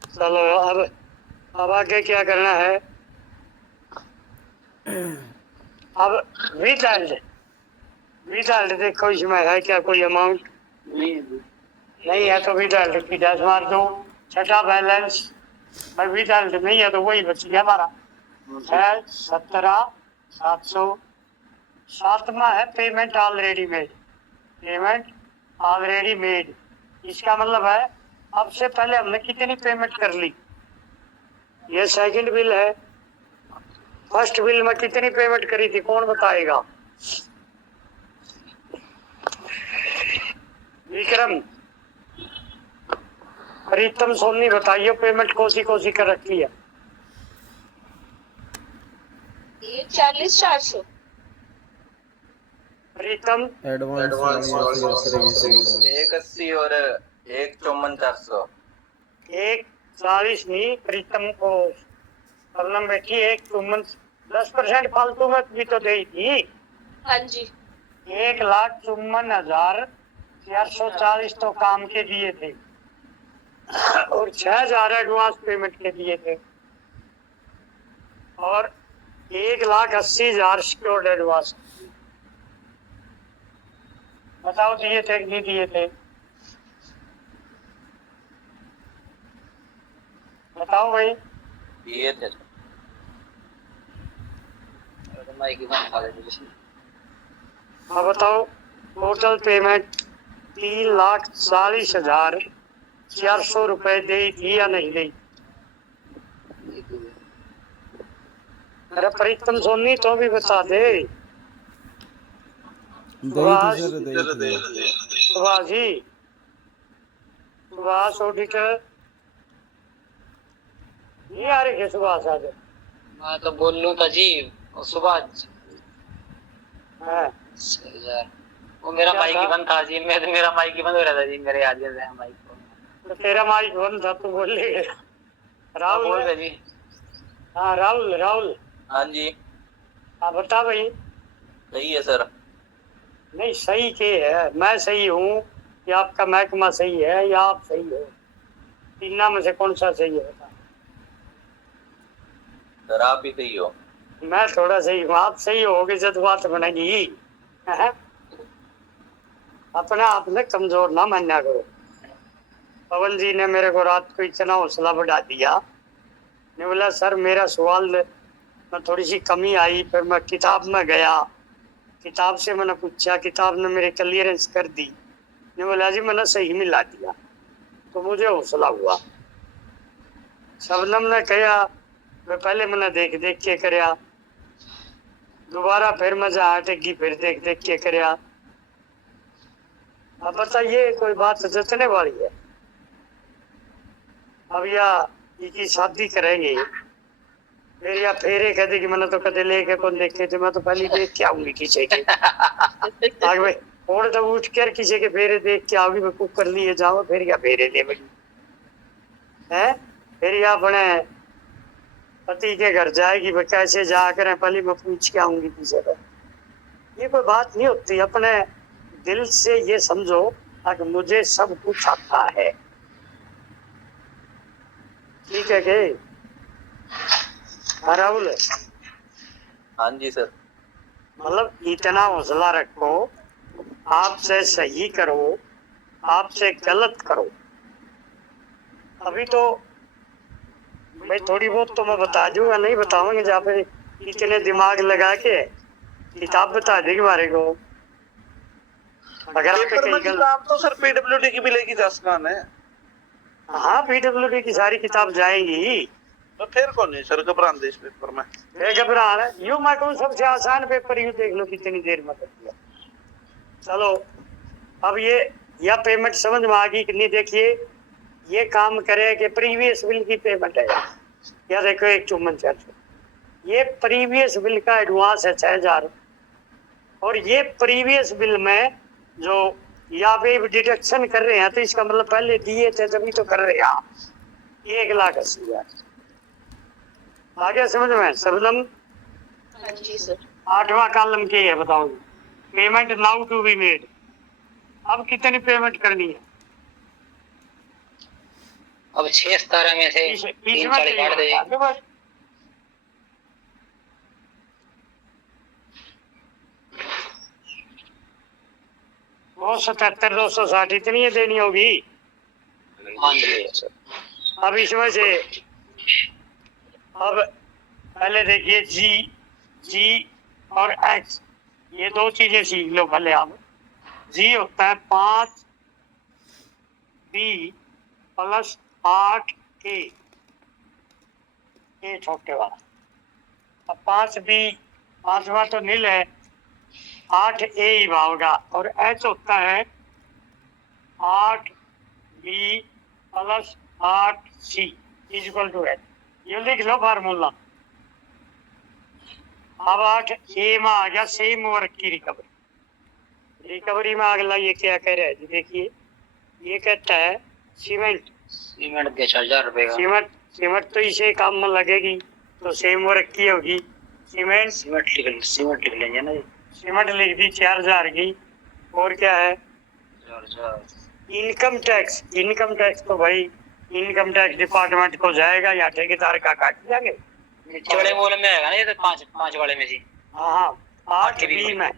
चलो अब आगे क्या करना है? अब विदाल्ट देखो इसमें है क्या कोई अमाउंट? नहीं है तो विदाल्ट की 10 मार दो। छठा बैलेंस भाई विदाल्ट नहीं है तो वही बच गया हमारा 17,700। 7वां है payment already made. Payment already made इसका मतलब है अब से पहले हमने कितनी पेमेंट कर ली। ये सेकंड बिल है। फर्स्ट बिल में कितनी पेमेंट करी थी कौन बताएगा? विक्रम, प्रीतम, सोनी बताइए पेमेंट कौन सी कर रखी है? ये 40,400। प्रीतम एडवांस 180 और 154,400। 140 नहीं, प्रीतम को प्रॉब्लम बैठी 10% फालतू में भी तो दे थी। हाँ जी 1,54,440 तो काम के दिए थे और 6,000 एडवांस पेमेंट के दिए थे और 1,80,000 सिक्योर्ड एडवांस। बताओ दिए थे कि नहीं दिए थे? बताओ भाई। दिए थे। हाँ बताओ। टोटल पेमेंट 3,40,400 रुपए दी थी या नहीं दी? अरे प्रीतम सोनी तो भी बता दे। दही थी सुभाष, सर, दही थी। सुभाष जी, सुभाष ऑडिटर नहीं आ रही है? सुभाष आज मैं तो बोल लूं था जी, और सुबह है। यार वो मेरा क्या माइक था? ही बंद था जी, मेरा माइक ही बंद हो रहा था जी, मेरे याद से माइक को। तो तेरा माइक बंद था तो बोल ले। राहुल बोल है? रहे जी। हाँ राहुल, राहुल हाँ जी, हाँ बता भाई। सही है सर। नहीं सही के है, मैं सही हूँ या आपका महकमा सही है या आप सही हो? तीनों में से कौन सा सही है बता? सर आप ही सही हो। मैं थोड़ा सही हूँ, आप सही होगे जब बात बनेगी। हैं? अपना आपने कमजोर ना मान्या करो। पवन जी ने मेरे को रात को इतना हौसला बढ़ा दिया, ने बोला सर मेरा सवाल में थोड़ी सी कमी आई, फिर मैं किताब में गया, किताब से मैंने पूछा, किताब ने मेरे क्लियरेंस कर दी, ने बोला जी मैंने सही मिला दिया, तो मुझे हौसला हुआ। शबनम ने कहा मैं पहले मैंने देख देख के करया, दोबारा फिर मजा आटेगी, फिर देख देख के करया। अब बताइए कोई बात जचने वाली है? अब या की शादी करेंगे फिर या फेरे कह देगी मैंने तो कदे लेके कौन देखे थे, मैं तो पहले देख के आऊंगी किसी के आगे भाई। और तो उठ कर किसी के फेरे देख के आओगी, मैं कुकर लिए जाओ फिर या फेरे ले बगी है। फिर या अपने पति के घर जाएगी, वो कैसे जाकर पहले मैं पूछ के आऊंगी किसी को। ये कोई बात नहीं होती। अपने दिल से ये समझो कि मुझे सब कुछ आता है। ठीक है कि राहुल? हाँ जी सर। मतलब इतना हौसला रखो, आपसे सही करो, आपसे गलत करो। अभी तो भाई थोड़ी बहुत तो मैं बता दूंगा, नहीं बताऊंगे जहाँ पे इतने दिमाग लगा के किताब बता देगी हमारे को। अगर आप पेपर में किताब तो सर पीडब्ल्यूडी की मिलेगी 10 खान है। हाँ पीडब्ल्यूडी की सारी किताब जाएंगी, तो फिर कौन नहीं सर घबराते इस पेपर में? घबरा रहा है। यूं मैं कहूँ सबसे आसान पेपर यूं देख लो कितनी देर में कर दिया। चलो अब ये या पेमेंट समझ में आ गई कि नहीं? देखिए ये काम करे कि प्रीवियस बिल की पेमेंट है या देखो एक चुम्बन चार्ज, ये प्रीवियस बिल का एडवांस है 6,000, और ये प्रीवियस बिल में जो या पे डिडक्शन कर रहे हैं तो इसका मतलब पहले दिए थे तभी तो कर रहे हैं आप 1,80,000। आगे समझ में? शबनम हाँ जी सर। 8वां कॉलम के है, बताओ payment now to be made. अब कितनी पेमेंट करनी है? अब 6-17 में से 3-4 काट दे। वो 77,260 इतनी है देनी होगी। हाँ जी सर। अब इसमें से अब पहले देखिए जी और एच, ये दो चीजें सीख लो पहले आप। जी होता है 5b + 8a, ये छोटे वाला। अब 5b 5वां तो नील है, 8a ही भावगा, और एच होता है 8b + 8c = एच। ये लिख लो फार्मूला। अब 8a में आ गया सेम वर्क की रिकवरी। रिकवरी में अगला ये क्या कह रहा है जी? देखिए ये कहता है सीमेंट के 4,000 रुपए का। सीमेंट तो इसे काम में लगेगी तो सेम वर्क की होगी। सीमेंट लिख लेंगे ना जी। सीमेंट लिख दी 4,000 की। और क्या है? 4,000। इनकम टैक्स तो भाई इनकम टैक्स डिपार्टमेंट को जाएगा या ठेकेदार का काट जाएंगे। चौड़े मोल में आएगा ना ये तो 5 वाले में जी। हाँ 8B में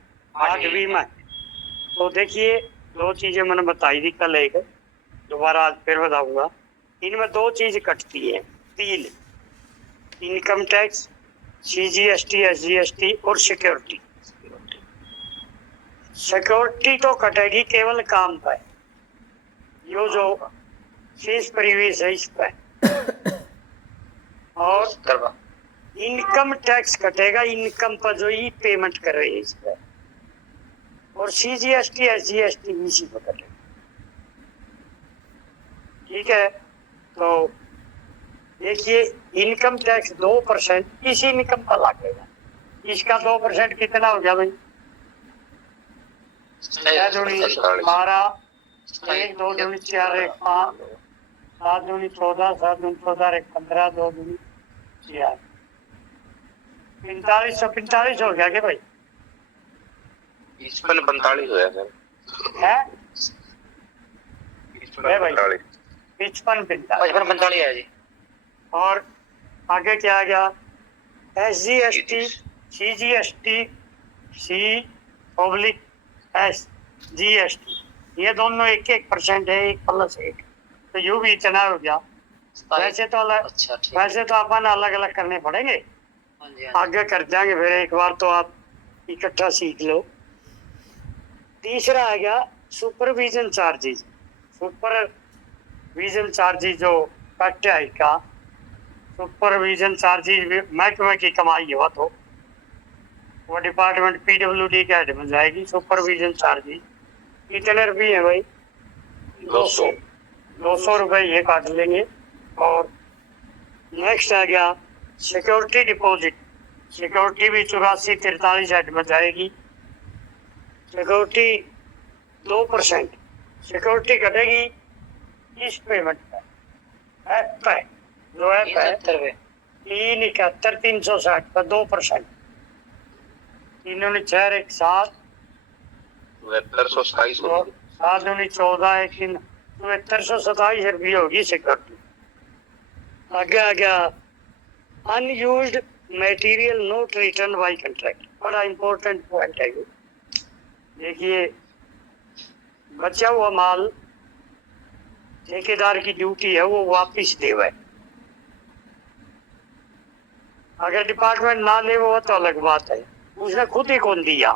तो देखिए, दो चीजें मैंने बताई थी कल, एक दोबारा आज फिर बताऊंगा। इनमें दो चीज कटती है, तीन, इनकम टैक्स, CGST, SGST और सिक्योरिटी। सिक्योरिटी तो कटेगी केवल काम पर, यो जो फीस प्रीवियस है इस पर, और करवा इनकम टैक्स कटेगा इनकम पर जो ही पेमेंट कर रही है इस पर, और CGST, SGST इसी पर कटेगा। ठीक है, तो देखिए, इनकम टैक्स 2% इसी इनकम पर लगेगा। इसका 2% कितना हो गया भाई? 6 दूनी 12, 1 2 दूनी 4 1 5, 7 दूनी 14, 7 दूनी 14 1 15, 2 दूनी 4, 45 हो गया क्या भाई? 45 होया सर, है 45। 55 55 45 है जी। और आगे क्या आ गया? SGST, CGST, C public SGST, ये दोनों 1-1% है, 1+1, तो यू भी इतना हो गया। वैसे तो अलग, अच्छा ठीक। वैसे तो अपन अलग अलग करने पड़ेंगे, हाँ जी, हाँ जी। आगे कर जाएंगे फिर, एक बार तो आप इकट्ठा सीख लो। तीसरा आ गया सुपरविजन चार्जेस। सुपरविजन चार्जेस जो कट है का, सुपरविजन चार्जेस महकमे की कमाई हो तो वो डिपार्टमेंट PWD के हेड में जाएगी। सुपरविजन चार्जेस कितने रुपये है भाई? 200 रुपये, ये काट लेंगे। और नेक्स्ट आ गया सिक्योरिटी डिपॉजिट। सिक्योरिटी भी 84-43 हेड में जाएगी। सिक्योरिटी 2%, सिक्योरिटी कटेगी इस पेमेंट पर, ऐप पर, जो ऐप है 371 360 पर 2%, 3 1 7, 7227 7 14 1 7327 रुपये होगी सिक्योरिटी। आगे आ गया unused material not return by contract, बड़ा इंपॉर्टेंट पॉइंट है ये। देखिए, बचा हुआ माल ठेकेदार की ड्यूटी है वो वापिस देवे। अगर डिपार्टमेंट ना ले वो तो अलग बात है, उसने खुद ही कौन दिया,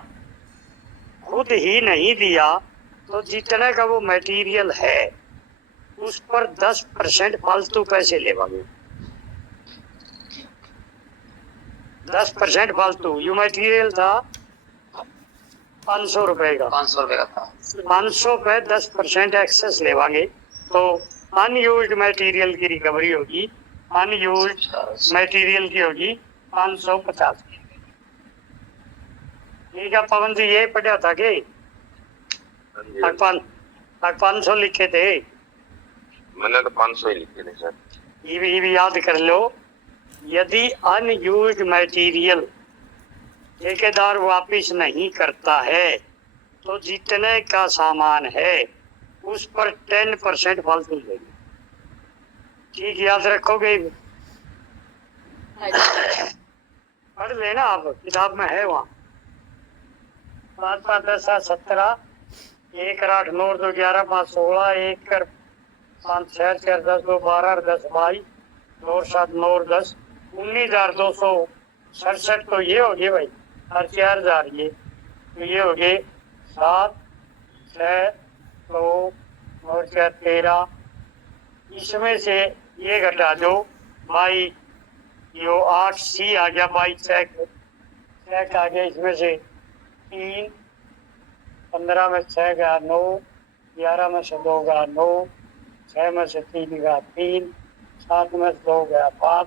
खुद ही नहीं दिया, तो जितने का वो मटेरियल है उस पर 10% फालतू पैसे लेवांगे। 10% फालतू। ये मटेरियल था 500 रुपए का, 500 रुपए का था। 500 पे 10% एक्सेस लेवांगे, तो अनयूज्ड मटेरियल की रिकवरी होगी। अनयूज्ड मटेरियल की होगी 550। ठीक है पवन जी, ये पढ़ा था कि 500 लिखे थे, मैंने तो 500 ही लिखे थे सर। ये भी याद कर लो। यदि अनयूज्ड मटेरियल ठेकेदार वापिस नहीं करता है तो जितने का सामान है उस पर 10% फालतू देंगे। ठीक, याद रखोगे? पढ़ लेना आप, किताब में है वहाँ। 5 5 10 17, 1 8 9 2 11 5 16, 1 कर 5 6 4 10 2 12 10 22 2 7 9 10 19,267 तो ये हो गए भाई, और 4,000 ये, तो ये हो गए 7 6 2 और 4 13। इसमें से ये घटा दो भाई, यो 8C आ गया भाई, चेक आ गया। इसमें से 3, 15 में 6 गया 9, 11 में से 2 गया 9, 6 में से 3 गया 3, 7 में से 2 गया 5,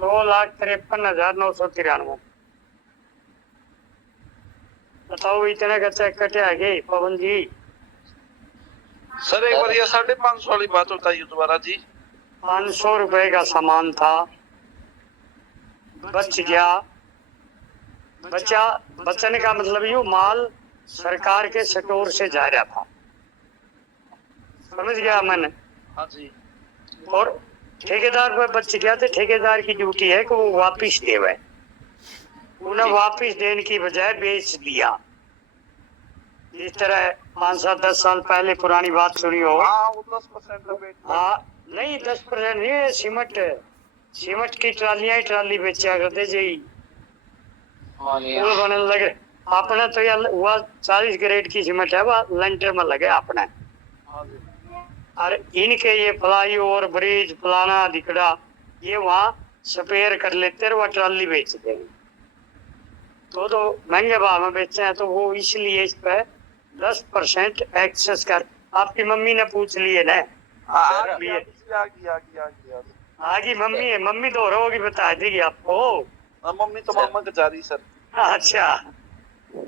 2,53,993। बताओ इतने का चेक कटे आ गए पवन जी? सर एक बार ये 550 वाली बात बताइए दोबारा जी। 500 रुपए का सामान था, बच गया। बचने का मतलब ये माल सरकार के स्टोर से जा रहा था, समझ गया मैंने? हाँ जी। और ठेकेदार पर बच गया तो ठेकेदार की ड्यूटी है कि वो वापिस देवे। उन्हें वापिस देने की बजाय बेच दिया, इस तरह 5-7-10 साल पहले पुरानी बात सुनी हो। हाँ वो 10% रिबेट। हाँ नहीं 10% नहीं है, सीमेंट की ट्रालियां ही ट्राली बेचा करते जी। हाँ जी पुल बनने लगे अपने तो यार हुआ 40 ग्रेड की सीमेंट है वह लेंटर में लगे अपने। हाँ जी और इनके ये फ्लाई ओवर ब्रिज फलाना दिखड़ा ये वहाँ स्पेयर कर लेते हैं और वह ट्राली बेचते हैं। तो महंगे भाव में बेचते हैं, तो वो इसलिए इस पे 10% एक्सेस कर। आपकी मम्मी ने पूछ लिए ना। आ सर, गई आ गई आ गई आ गई आ गई आ गई। आगे मम्मी है, मम्मी तो होगी बता देगी आपको। मम्मी तो मामा के जा रही सर। अच्छा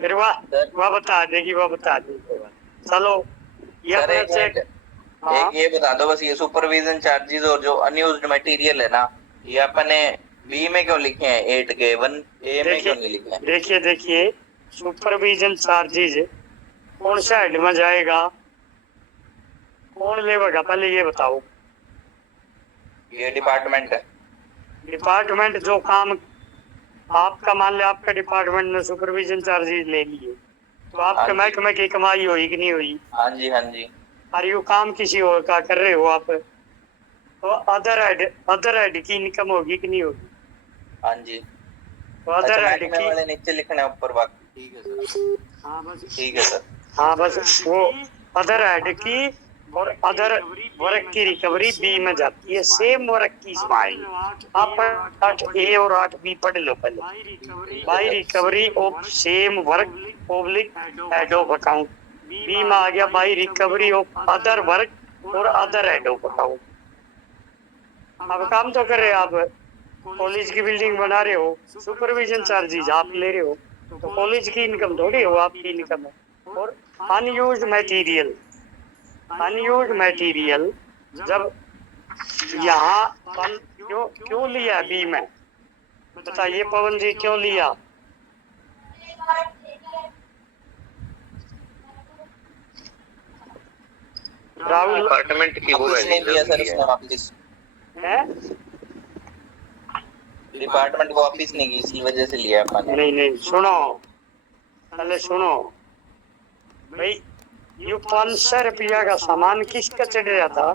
फिर वह बता देगी, वह बता देगी। चलो ये सर अपना एक चेक। मिनट, हाँ एक ये बता दो बस, ये सुपरविजन चार्जेस और जो अनयूज्ड मटेरियल है ना, ये अपने बी में क्यों लिखे हैं 8 के 1A में क्यों नहीं लिखे हैं? देखिए सुपरविजन चार्जेज कौन सा हेड में जाएगा, कौन लेगा पहले ये बताओ। ये डिपार्टमेंट है। डिपार्टमेंट जो काम आपका, मान लिया आपका डिपार्टमेंट ने सुपरविजन चार्जेज ले लिए, तो हाँ आपके जी। महकमे की कमाई हुई कि नहीं हुई? हाँ जी हाँ जी। और यू काम किसी और का कर रहे हो आप, तो अदर हेड की इनकम होगी कि नहीं होगी? हाँ जी। तो अच्छा, अदर हेड महकमे की। वाले नीचे लिखना है, ऊपर बाकी। ठीक है सर, हाँ बस ठीक है सर। हाँ बस वो अदर हेड की और अदर वर्क की रिकवरी बी में जाती है, सेम वर्क की स्माइल। आप 8A और 8B पढ़ लो पहले। By recovery of same work public head of account, B में आ गया by recovery of other work और अदर हेड ऑफ अकाउंट। अब काम तो कर रहे हैं आप, कॉलेज की बिल्डिंग बना रहे हो, सुपरविजन चार्जेज आप ले रहे हो, तो कॉलेज की इनकम थोड़ी हो, आपकी इनकम है। और अनयूज्ड मटेरियल जब यहाँ क्यों लिया बी में, बताइए पवन जी क्यों लिया? राहुल डिपार्टमेंट की वो वापस है नहीं दिया सर जरूरी उसने, है। वापस है? डिपार्टमेंट को वापस नहीं की, इसी वजह से लिया अपन ने। नहीं सुनो पहले सुनो भाई, ये 500 रुपया का सामान किसका चढ़ रहा था?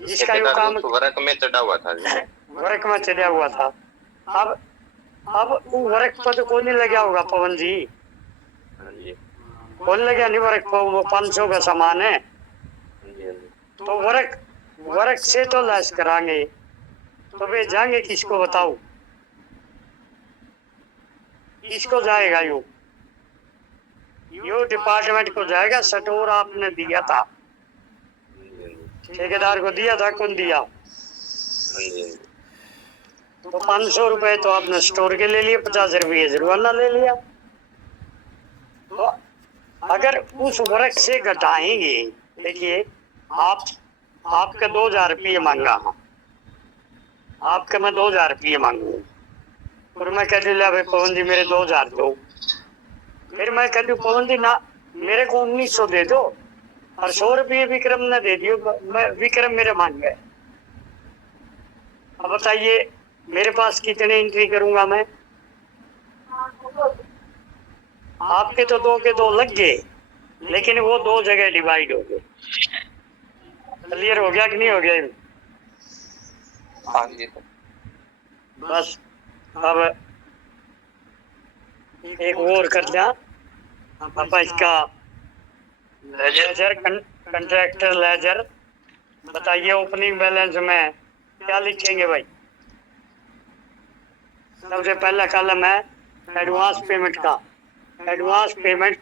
जिसका यो काम वर्क में चढ़ा हुआ था जी। वर्क में चढ़ा हुआ था। अब वो वर्क पर तो कोई नहीं लगा होगा पवन जी, हाँ जी कौन लगा नहीं वर्क पर, वो 500 का सामान है। हाँ जी हाँ जी। तो वर्क से तो लैस करांगे, तो वे जाएंगे किसको बताओ? किसको जाएगा यो डिपार्टमेंट को जाएगा। स्टोर आपने दिया था, ठेकेदार को दिया था, कौन दिया? तो 500 रुपए तो आपने स्टोर के ले लिए, 50 रुपये जुर्माना ले लिया। तो अगर उस वर्क से घटाएंगे, देखिए आपका 2000 रुपये मांगा, आपका मैं 2000 रुपये मांगू, और मैं कह दिया भाई पवन जी मेरे 2000 दो, फिर मैं कह दूं पवन जी ना मेरे को 1900 दे दो और 100 रुपये विक्रम ने दे दियो, विक्रम मेरे मांग गए। अब बताइए मेरे पास कितने एंट्री करूंगा मैं? आपके तो 2 के 2 लग गए, लेकिन वो 2 जगह डिवाइड हो गए। क्लियर हो गया कि नहीं हो गया? हाँ जी सर। बस अब एक और कर दिया पापा, इसका लेजर कंट्रैक्टर लेजर। बताइए ओपनिंग बैलेंस में क्या लिखेंगे भाई? सबसे पहला कॉलम है एडवांस पेमेंट का। एडवांस पेमेंट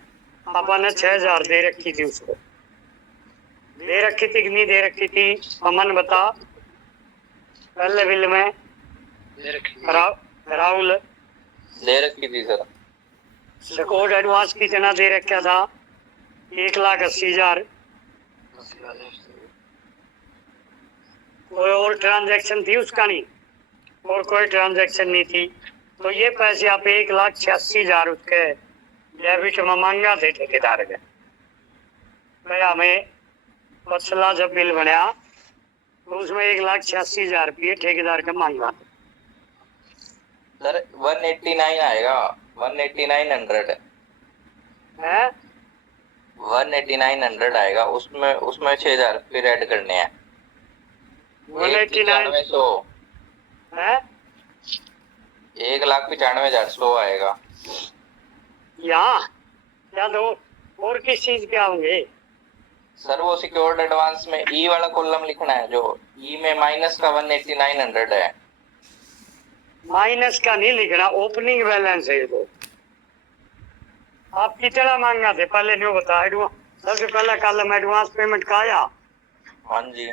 पापा ने 6000 दे रखी थी, उसको दे रखी थी कि नहीं दे रखी थी? अमन बता। पहले बिल में राहुल दे रखी थी सर। रिकॉर्ड एडवांस कितना दे रखा था? 1,80,000। कोई और ट्रांजैक्शन थी उसका? नहीं, और कोई ट्रांजैक्शन नहीं थी। तो ये पैसे आप 1,86,000 उसके डेबिट में मांगा थे ठेकेदार के। भैया हमें पछला जब बिल बनया तो उसमें 1,86,000 रुपये ठेकेदार का मांगा। सर 189 आएगा, 18900 है। है 18900 आएगा, उसमें उसमें 6000 फिर ऐड करने हैं। 189 1,95,100 है 1,95,100 आएगा। यहाँ क्या दो और किस चीज के होंगे? सर वो सिक्योर्ड एडवांस में ई वाला कॉलम लिखना है, जो ई में माइनस का 18900 है। माइनस का नहीं लिखना, ओपनिंग बैलेंस है ये तो। आप कितना मांगा थे पहले नहीं बता। एडवांस सबसे पहला कॉलम एडवांस पेमेंट का आया, हाँ जी,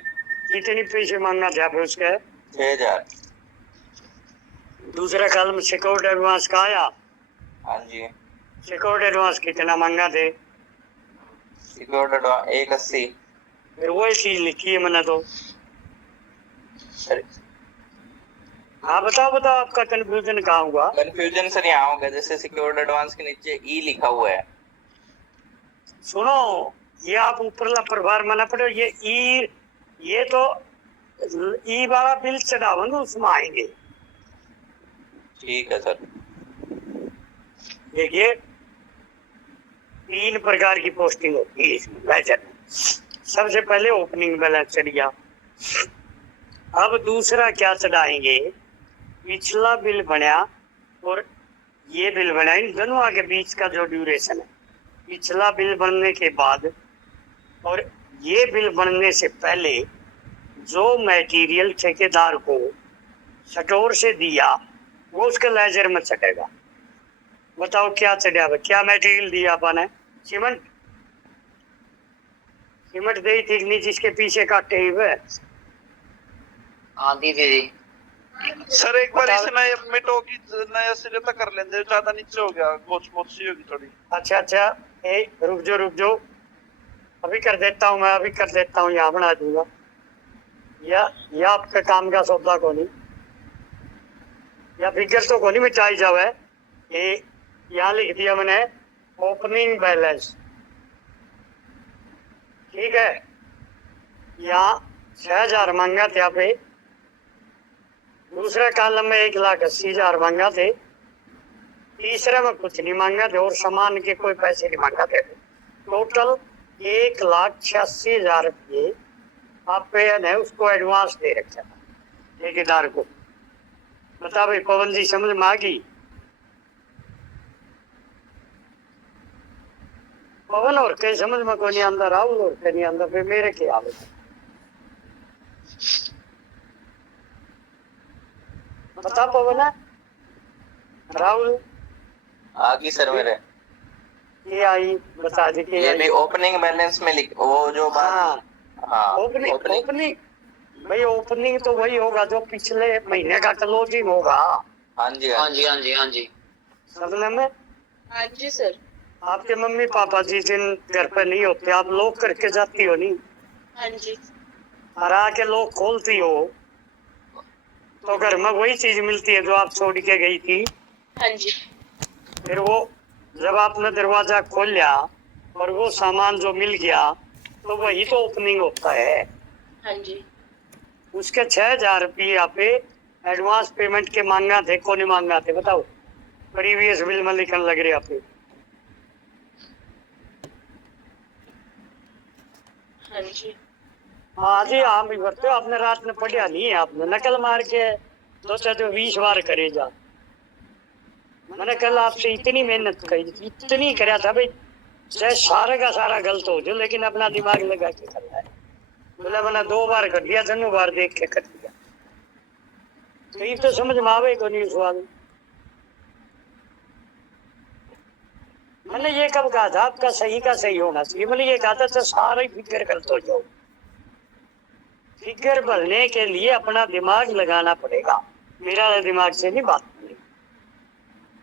कितनी पैसे मांगा थे आप उसके? 6000। दूसरा कॉलम सिक्योर्ड एडवांस का आया, हाँ जी, सिक्योर्ड एडवांस कितना मांगा थे? Secured advance 180। फिर वही चीज लिखी है मैंने तो। सर हाँ बताओ बताओ, आपका कंफ्यूजन कहाँ हुआ? कंफ्यूजन सर यहाँ हो गया, जैसे सिक्योर्ड एडवांस के नीचे ई लिखा हुआ है। सुनो, ये आप ऊपरला प्रभार मना पड़े, ये ई, ये तो ई वाला बिल चढ़ावेंगे उसमें आएंगे। ठीक है सर। देखिए 3 प्रकार की पोस्टिंग होती है इसमें लेजर में। सबसे पहले ओपनिंग बैलेंस चढ़ गया। अब दूसरा क्या चढ़ाएंगे? पिछला बिल बना और ये बिल बना, इन दोनों के बीच का जो ड्यूरेशन है, पिछला बिल बनने के बाद और ये बिल बनने से पहले जो मटेरियल ठेकेदार को स्टोर से दिया वो उसके लेजर में चढ़ेगा। बताओ क्या चढ़ा? क्या मटेरियल दिया अपन? सीमेंट, सीमेंट दे थी नहीं जिसके पीछे काटे हुए? हाँ दी थी। सर एक बार इसे नया मिटो की नया सिरे तक कर लेंगे, ज्यादा नीचे हो गया, मोच मोच सी होगी थोड़ी। अच्छा अच्छा, रुक जाओ, अभी कर देता हूँ मैं, अभी कर देता हूँ, यहाँ बना दूंगा। या आपके काम का सौदा को नहीं, या फिगर तो को नहीं मिटाई जावे। ये यहाँ लिख दिया मैंने ओपनिंग बैलेंस, ठीक है। यहाँ 6000 मांगा थे पे, दूसरे कॉलम में 1,80,000 मांगा थे, तीसरे में कुछ नहीं मांगा थे और सामान के कोई पैसे नहीं मांगा थे। टोटल 1,86,000 रुपये आप पे है उसको एडवांस दे रखा था ठेकेदार को। बता भाई पवन जी, समझ में आ गई? पवन और कहीं समझ में कोई नहीं आंदा, राहुल और कहीं नहीं आंदा, फिर मेरे क्या हाल है? बता पवन है राहुल आगे सर मेरे ये आई बता दे कि ये भी ओपनिंग बैलेंस में लिख, वो जो बात। हाँ हाँ ओपनिंग भाई, ओपनिंग तो वही होगा जो पिछले महीने का क्लोजिंग होगा। हाँ जी हाँ जी हाँ जी हाँ जी। समझने में? हाँ जी सर। आपके मम्मी पापा जिस दिन घर पे नहीं होते आप लोग करके जाती हो नहीं, हाँ जी। और आके लोग खोलती हो तो घर में वही चीज मिलती है जो आप छोड़ के गई थी। हाँ जी। फिर वो जब आपने दरवाजा खोल लिया और वो सामान जो मिल गया तो वही तो ओपनिंग होता है। हाँ जी। उसके 6,000 रुपये आप एडवांस पेमेंट के मांगा थे, कौन मांगा थे बताओ? प्रीवियस बिल में लिखने लग रहे आप। हाँ जी। हाँ जी, हाँ भी बच्चों आपने रात में पढ़िया नहीं है, आपने नकल मार के सोचा तो 20 बार करे जा। मैंने कल आपसे इतनी मेहनत करी, इतनी कराया था भाई, चाहे सारे का सारा गलत हो जो, लेकिन अपना दिमाग लगा के करना है। बोला मैंने 2 बार कर दिया, 2 बार देख के कर दिया, कहीं तो समझ में आवे को नहीं सवाल। मैंने ये कब कहा था आपका सही का सही होना चाहिए? मैंने ये कहा था तो सारे फिक्र गलत हो जाओ। फिगर भरने के लिए अपना दिमाग लगाना पड़ेगा, मेरा दिमाग से नहीं बात नहीं।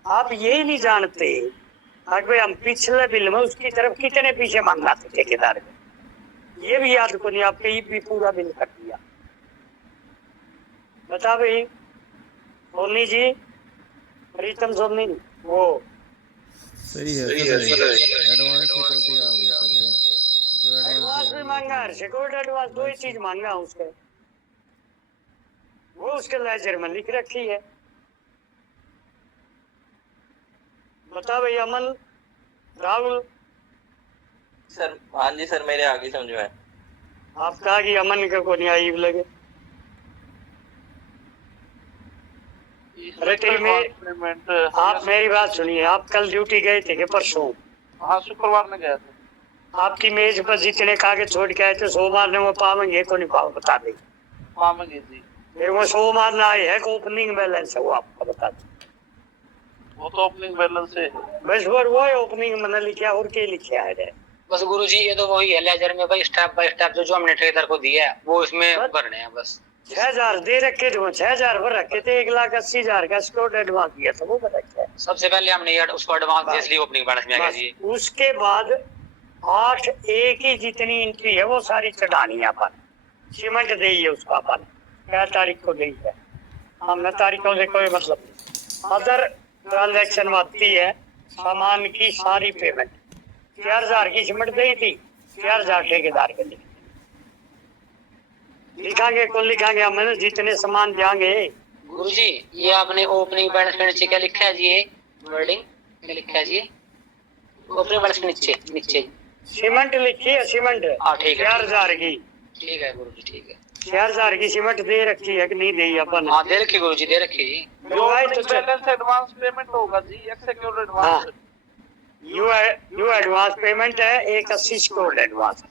आप यही नहीं जानते अगर हम पिछले बिल में उसकी तरफ कितने पीछे मांगना थे ठेकेदार को, ये भी याद को नहीं, आपके भी पूरा बिल कर दिया। बता भाई सोनी जी, प्रीतम सोनी, वो सही है एडवांस ही तो दिया हमने पहले, जो एडवांस भी मांगा है, सिक्योरिटी एडवांस, 2 ही चीज मांगा उसके, वो उसके लेजर में लिख रखी है। बता भाई अमन, राहुल, सर हाँ जी सर, मेरे आगे समझ में। आप कहा कि अमन का को नहीं आई लगे। अरे टीम में पेमेंट आप मेरी बात सुनिए, आप कल ड्यूटी गए थे कि परसों? हाँ शुक्रवार में गया था। आपकी मेज पर जितने कागज छोड़ के आए थे सोमवार ने वो पावेंगे को नहीं पाओ बता दें। पावेंगे जी। फिर वो सोमवार ना आए है को ओपनिंग बैलेंस है वो आपको बता दें। वो तो ओपनिंग बैलेंस है। बस वो ओपनिंग मैंने लिखा और के लिखा है। बस गुरुजी ये तो वही है लेजर में भाई, स्टेप बाय स्टेप जो हमने ठेकेदार को दिया है वो इसमें भरने हैं बस। 6000 दे रखे थे, 6000 भर रखे थे, 1,80,000 का स्टोर एडवांस दिया था वो बता क्या है? सबसे पहले हमने ये उसको एडवांस दे इसलिए ओपनिंग बैलेंस में आ गया बस, जी। उसके बाद 8A की जितनी एंट्री है वो सारी चढ़ानी है अपन। सीमेंट दे है उसको अपन, क्या तारीख को दी है, हमने तारीखों से कोई मतलब नहीं। अदर ट्रांजैक्शन आती है सामान की सारी पेमेंट। 4,000 की सीमेंट दी थी, 4,000 ठेकेदार के लिए लिखांगे को लिखांगे हम जितने सामान जाएंगे। गुरुजी ये आपने ओपनिंग बैलेंस के नीचे क्या लिखा है जी? ये वर्डिंग क्या लिखा है जी? ओपनिंग बैलेंस के नीचे नीचे सीमेंट लिखी है, सीमेंट हाँ ठीक है 4,000 की। ठीक है गुरुजी ठीक है। 4,000 की सीमेंट दे रखी है कि नहीं दी अपन? हाँ दे रखी गुरुजी दे रखी जी। जो ओपनिंग बैलेंस एडवांस पेमेंट होगा जी, एक्सेक्यूट एडवांस। यू एडवांस पेमेंट है 1,80 स्टोर एडवांस।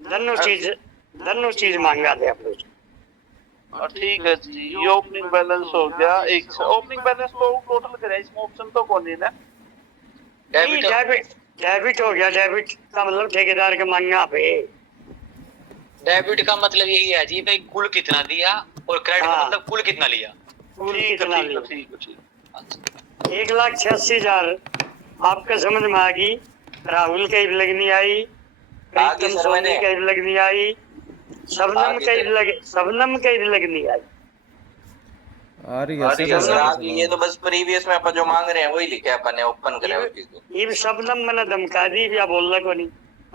दोनों चीज मांगा दे आप लोग। ठीक है जी, ये ओपनिंग बैलेंस हो गया। एक ओपनिंग बैलेंस तो टोटल करे, इसमें ऑप्शन तो कौन है ना? डेबिट हो गया। डेबिट का मतलब ठेकेदार के मांगा पे। डेबिट का मतलब यही है जी भाई कुल कितना दिया, और क्रेडिट का हाँ। मतलब कुल कितना लिया। कुल ठीक कितना है लिया? ठीक है ठीक है। 1,86,000 आपके समझ में आ गई। राहुल की भी लगनी आई, आगे प्रीतम सर सोनी मैंने- की भी लगनी आई, शबनम आगे की सर। भी शबनम की भी लगनी आई। आ रही है ठीक है सर, आगे ये तो सर। बस प्रीवियस में अपन जो मांग रहे हैं वही लिखे अपन ने, ओपन करे उस चीज को। ये शबनम मैंने धमका दी या बोलने को नहीं।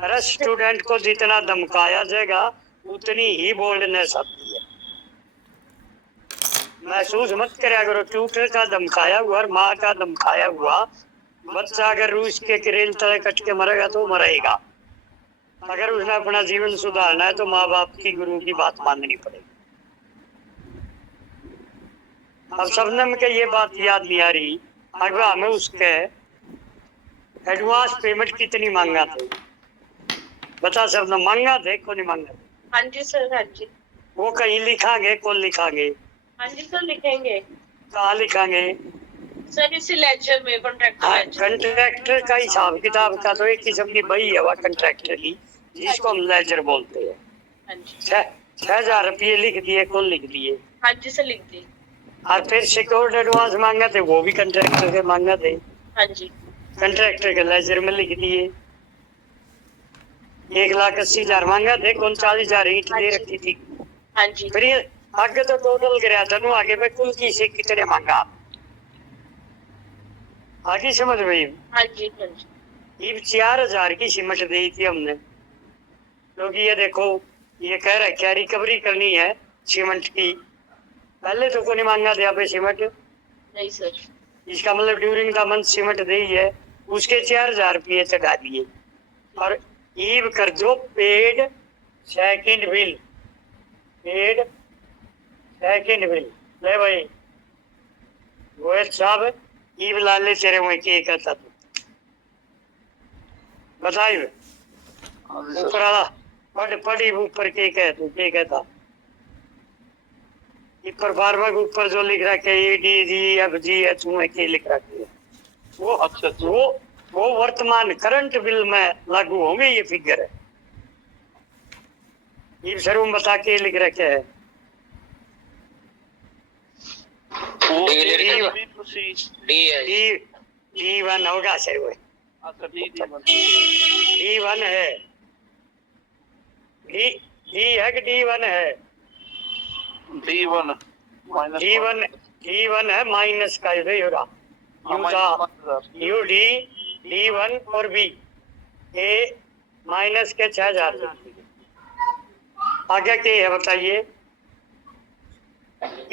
अरे स्टूडेंट को जितना धमकाया जाएगा उतनी ही बोल्डनेस आती है। महसूस मत करा करो, ट्यूटर का धमकाया हुआ और माँ का धमकाया हुआ बच्चा अगर रूस के करेल तले कट के मरेगा तो मरेगा। अगर उसने अपना जीवन सुधारना है तो माँ बाप की गुरु की बात माननी पड़ेगी। अब शबनम के ये बात याद नहीं आ रही, अगर हमें उसके एडवांस पेमेंट कितनी मांगा थे बता शबनम, मांगा थे को नहीं मांगा? हाँ जी सर हाँ जी। वो कहीं लिखांगे कौन लिखांगे? हाँ जी सर लिखेंगे कहाँ लिखांगे? सर इसी लेजर में, कॉन्ट्रैक्ट हाँ, लेजर। कंट्रैक्टर का हिसाब किताब का तो एक किस्म की बही है वह कंट्रैक्टर की, जिसको हम लेजर बोलते हैं। हाँ जी 6,000 रुपये लिख दिए, कौन लिख दिए? हाँ जी सर लिख दी। और फिर सिक्योर्ड एडवांस मांगा थे, वो भी कंट्रैक्टर के मांगा थे, हाँ जी कंट्रैक्टर के लेजर में लिख दिए। 1,80,000 मांगा थे, 39,000 ईंट दे रखी थी। हाँ जी फिर ये आगे तो टोटल गिरा था, आगे में कुल की से कितने मांगा आगे समझ गई? हाँ जी हाँ जी। ये 4,000 की सीमेंट दी थी हमने, क्योंकि ये देखो ये कह रहा है क्या रिकवरी करनी है सीमेंट की। पहले तो को नहीं मांगा था पे सीमेंट, नहीं सर। इसका मतलब ड्यूरिंग द मंथ सीमेंट दी है, उसके 4,000 रुपये चढ़ा दिए। और ईव कर दो paid second bill, paid second bill. ले भाई गोयल साहब ईव लाले तेरे में के कहता तू बताइए ऊपर वाला पढ़ी ऊपर के कह तू के कहता ऊपर फार्मा के ऊपर जो लिख रखे ADGFG में के लिख रखे वो अच्छा वो वर्तमान करंट बिल में लागू होंगे ये फिगर है। ये सर बता के लिख रखे है वो डी है जी। D1 होगा सर वो अच्छा D1 D1 है D है कि D1 है? D1 माइनस D1 है माइनस का इधर हो रहा यू D1 और B ए माइनस के 6,000 आगे क्या है बताइए?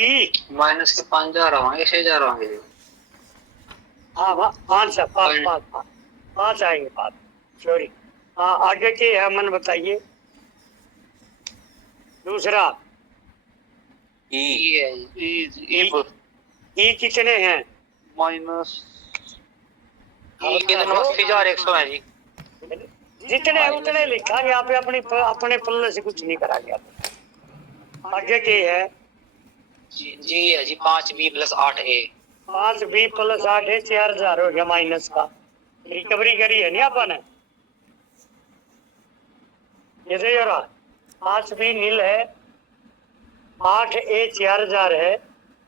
ई माइनस के 5,000 होंगे 6,000 होंगे जी। हाँ 5 आएंगे 5 सॉरी हाँ आगे के है मन बताइए। दूसरा ई ई है जी। ई कितने हैं? माइनस ई के तो 89,100 है जी। जितने हैं उतने लिखा, यहाँ पे अपने पल्ले से कुछ नहीं करा गया। आगे के है जी है जी 5B + 8A। 5B + 8 4,000 हो गया माइनस का। रिकवरी करी है नहीं अपन ने, ये तो यार 5B नील है, 8A 4,000 है,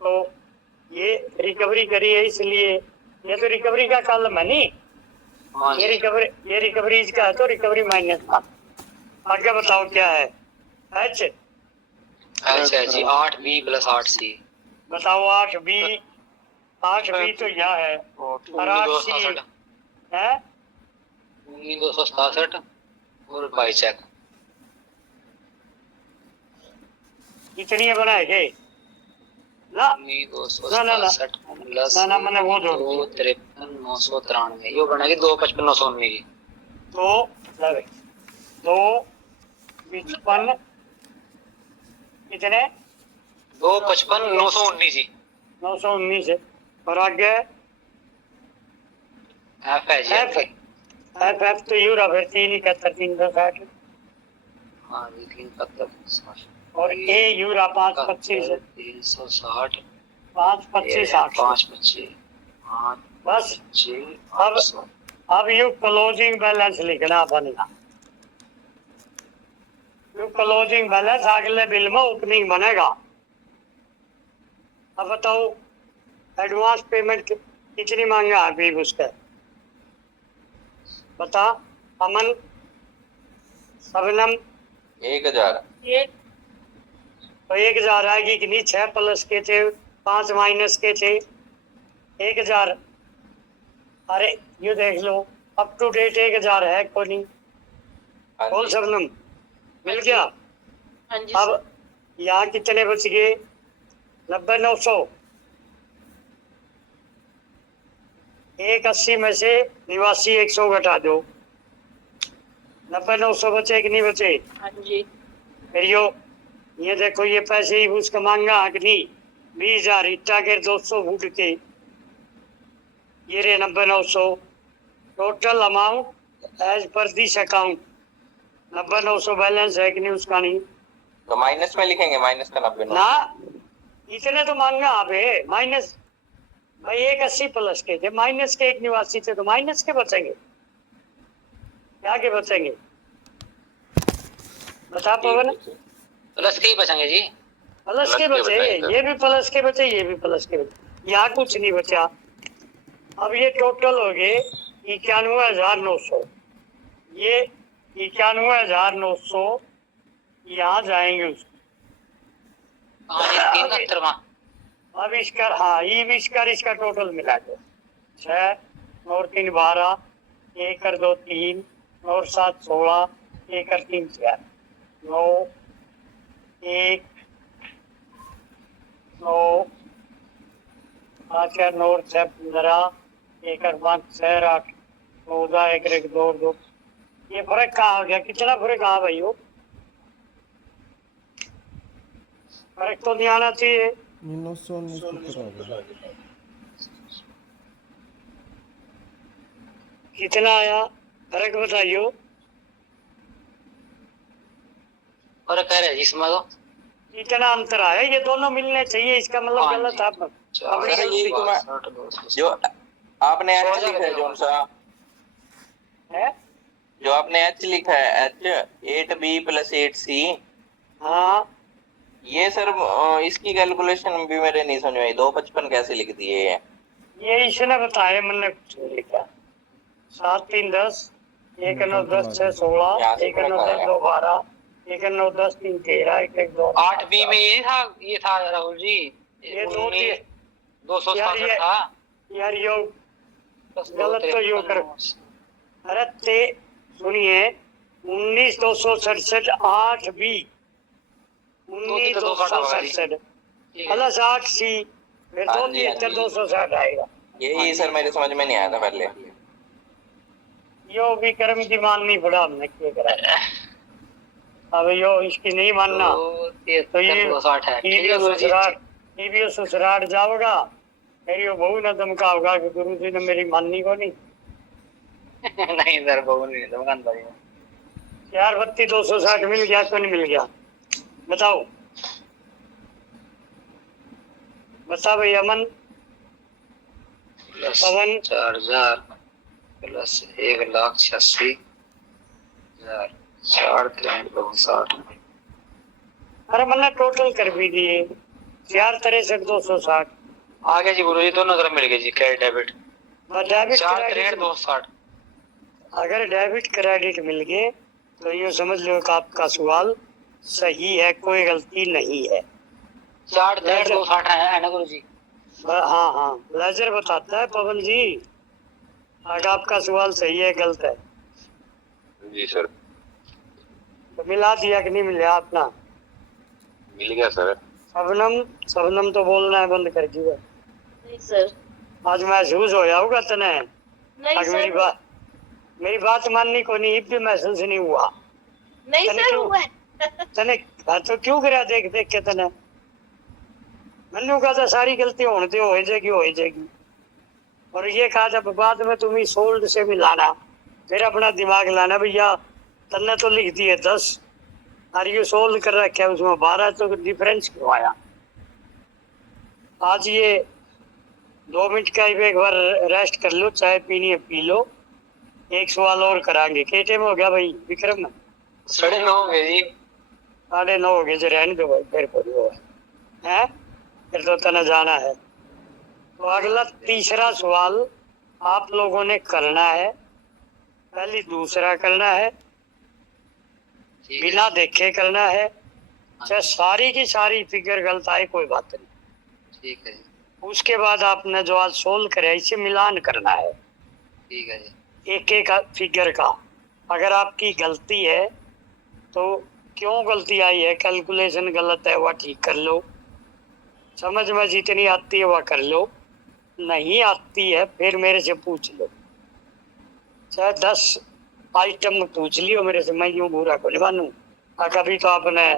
तो ये रिकवरी करी है, इसलिए ये तो रिकवरी का कॉलम है नहीं, हाँ ये जी। रिकवरी इसका है, तो रिकवरी माइनस का। आगे बताओ क्या है? एच अच्छा जी 8B + 8C। बताओ। 8B तो यहाँ है, और 8C 267 है 267 और बाई चेक। कितनी बनाएंगे ना? 267 प्लस ना मैंने वो जोड़ दिया। 253,993 ये बनेगी 255,919 की। तो 255 कितने? 255,919 जी। 919 है। और आगे एफ है जी एफ एफ तो यूरा फिर 371 हाँ जी 371 और ए यूरा 525 है। 360 525 8 525 बस। 800। अब यू क्लोजिंग बैलेंस लिखना बनेगा। यू क्लोजिंग बैलेंस अगले बिल में ओपनिंग बनेगा। अब बताओ एडवांस पेमेंट कितनी मांगा है अभी उसका? बता अमन, शबनम। 1,000 ये तो 1,000 आएगी कि नहीं? 6 प्लस के थे, 5 माइनस के थे, 1,000। अरे ये देख लो अप टू डेट 1,000 है कोई नहीं? हाँ बोल जी। शबनम, मिल गया? हाँ जी अब यहाँ कितने बच गए? 90,900। 180 में से 89,100 घटा दो, 90,900 बचे कि नहीं बचे? हाँ जी फिर ये देखो ये पैसे ही उसका मांगा कि नहीं? 20,000 इट्टा के 200 फूट के, ये रे 90,900 total amount as per this account. 90,900 balance है कि नहीं उसका? नहीं तो माइनस में लिखेंगे, माइनस का 90 ना, इतने तो मांगा आप है। माइनस भाई 180 प्लस के थे, माइनस के 89 थे, तो माइनस के बचेंगे, क्या के बचेंगे? बता पवन। प्लस के ही बचेंगे जी। प्लस के बचे, ये भी प्लस के बचे, ये भी प्लस के बचे, यहाँ कुछ नहीं बचा। अब ये टोटल हो गए 91,900। ये 91,900 यहाँ जाएंगे उसको। हाँ जी 73वां। अब इसका हाँ ये भी इसका टोटल मिला दो। 6 और 3 12, 1 और 2 3 और 7 16, 1 और 3 4 9 1 9 5 और 9 6 15, 1 और 5 6 8 14, 1 1 2 2। ये फर्क कहाँ आ गया? कितना फर्क कहाँ भाई? हो फर्क तो नहीं आना चाहिए। 919 कितना आ गया? कितना आया फर्क बताइयो? और कह रहे जी इसमें तो इतना अंतर आया, ये दोनों मिलने चाहिए, इसका मतलब हाँ गलत जी। आप अपनी अरे ये तो मैं- जो आपने एच लिखा है जोन सा, है। जो आपने एच लिखा है एच 8B + 8C, हाँ ये सर इसकी कैलकुलेशन भी मेरे नहीं समझ में आई। 255 कैसे लिख दिए? ये इसने बताया, मैंने कुछ नहीं लिखा। 7 3 10, 1 9 10 6 16, 1 9 10 2 12, 1 9 10 3 13, 1 1 2 8B में ये था राहुल जी। ये 2 3 267 था। यार यो गलत तो यो कर। अरे ते सुनिए 19,267 8B 19,267 प्लस 8C फिर 273 260 आएगा। यही सर मेरे समझ में नहीं आया था पहले। यो विक्रम की माननी पड़ा हमने क्या करा। अब यो इसकी नहीं मानना तो ये 260 है। ठीक है गुरु जी। ये ससुराल जाओगा मेरी वो बहू न धमका होगा कि गुरु जी ने मेरी माननी को नहीं। नहीं सर बहू नहीं धमकान भाई। 4 260 मिल गया तो नहीं मिल गया बताओ बता भाई अमन प्लस पवन 4000 प्लस 1,86,000 4,63,260। अरे मैंने टोटल कर भी दिए 4 63 260 आ गया जी गुरु जी दोनों तरफ मिल गए जी क्रेडिट डेबिट। डेबिट 4,63,260। अगर डेबिट क्रेडिट मिल गए तो ये समझ लो कि आपका सवाल सही है कोई गलती नहीं है। 4,63,260 है ना गुरु जी। हाँ हाँ लेजर बताता है पवन जी अगर आपका सवाल सही है गलत है जी सर। तो मिला दिया कि नहीं मिला अपना। मिल गया सर। सबनम तो बोलना है बंद कर दिया। नहीं सर। आज महसूस हो जाऊगा तने नहीं आज सर। मेरी बात माननी को नहीं भी महसूस नहीं हुआ नहीं तने सर क्यों? हुआ है। तने तो क्यों गिरा देख देख के तने मैंने कहा था सारी गलती होने दे हो जाएगी और ये कहा था बाद में तुम्हें सोल्ड से मिलाना फिर अपना दिमाग लाना भैया तन्ने तो लिख दिए 10 और ये सोल्ड कर रखा है उसमें 12 तो डिफरेंस क्यों आया। आज ये 2 मिनट का एक बार रेस्ट कर लो चाय पीनी है पी लो एक सवाल और कराएंगे। क्या टाइम हो गया भाई विक्रम 9:30 हो गए जी। 9:30 हो गए जो रहने दो भाई फिर को है फिर तो तना जाना है। तो अगला तीसरा सवाल आप लोगों ने करना है पहले दूसरा करना है ठीक है। बिना देखे करना है चाहे सारी की सारी फिगर गलत आए कोई बात नहीं। ठीक है जी। उसके बाद आपने जो आज सोल्व करे इसे मिलान करना है ठीक है जी। एक एक फिगर का। अगर आपकी गलती है तो क्यों गलती आई है कैलकुलेशन गलत है वह ठीक कर लो समझ में जितनी आती है वह कर लो नहीं आती है फिर मेरे से पूछ लो चाहे 10 आइटम पूछ लियो मेरे से मैं यूं बुरा को नहीं मानू। कभी तो आपने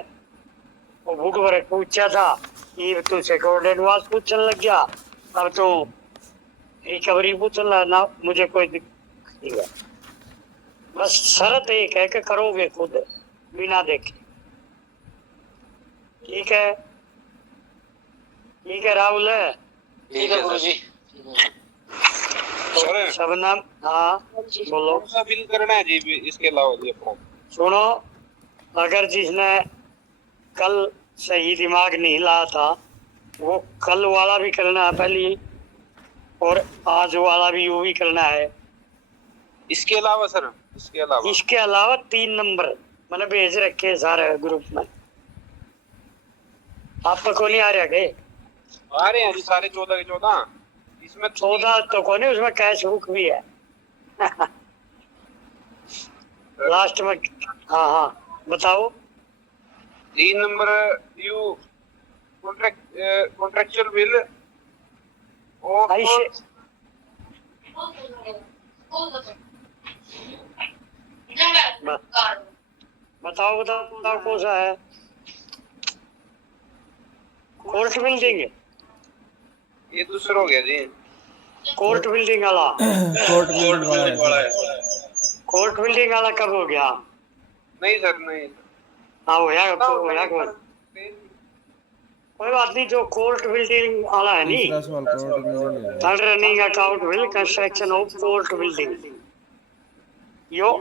वो बुक पर पूछा था ये तू सिक्योर्ड एडवांस पूछने लग गया अब तो रिकवरी पूछना ना मुझे कोई दिक्कत नहीं है। बस शर्त एक है कि करोगे खुद बिना देखे। ठीक है राहुल है ठीक है गुरु जी। सर शबनम हाँ बोलो। कौन सा बिल करना है जी इसके अलावा जी अपना। सुनो अगर जिसने कल सही दिमाग नहीं लाया था वो कल वाला भी करना है पहले और आज वाला भी वो भी करना है। इसके अलावा सर इसके अलावा 3 नंबर मैंने भेज रखे सारे ग्रुप में आपको नहीं आ रहा के आ रहे हैं जी सारे 14 के 14 इसमें 14 तो कौन है उसमें कैश बुक भी है लास्ट में। हाँ बताओ 3 नंबर ड्यू कॉन्ट्रैक्चुअल बिल और ऐसे बताओ कौन सा है कोर्ट बिल्डिंग ये दूसरा हो गया जी। कोर्ट बिल्डिंग वाला कोर्ट बिल्डिंग वाला है। कोर्ट बिल्डिंग वाला कब हो गया। नहीं सर नहीं हाँ होया कोई बात नहीं जो कोर्ट बिल्डिंग वाला है नहीं तीसरा सवाल कोर्ट बिल्डिंग है। Third running account will construction of court building yo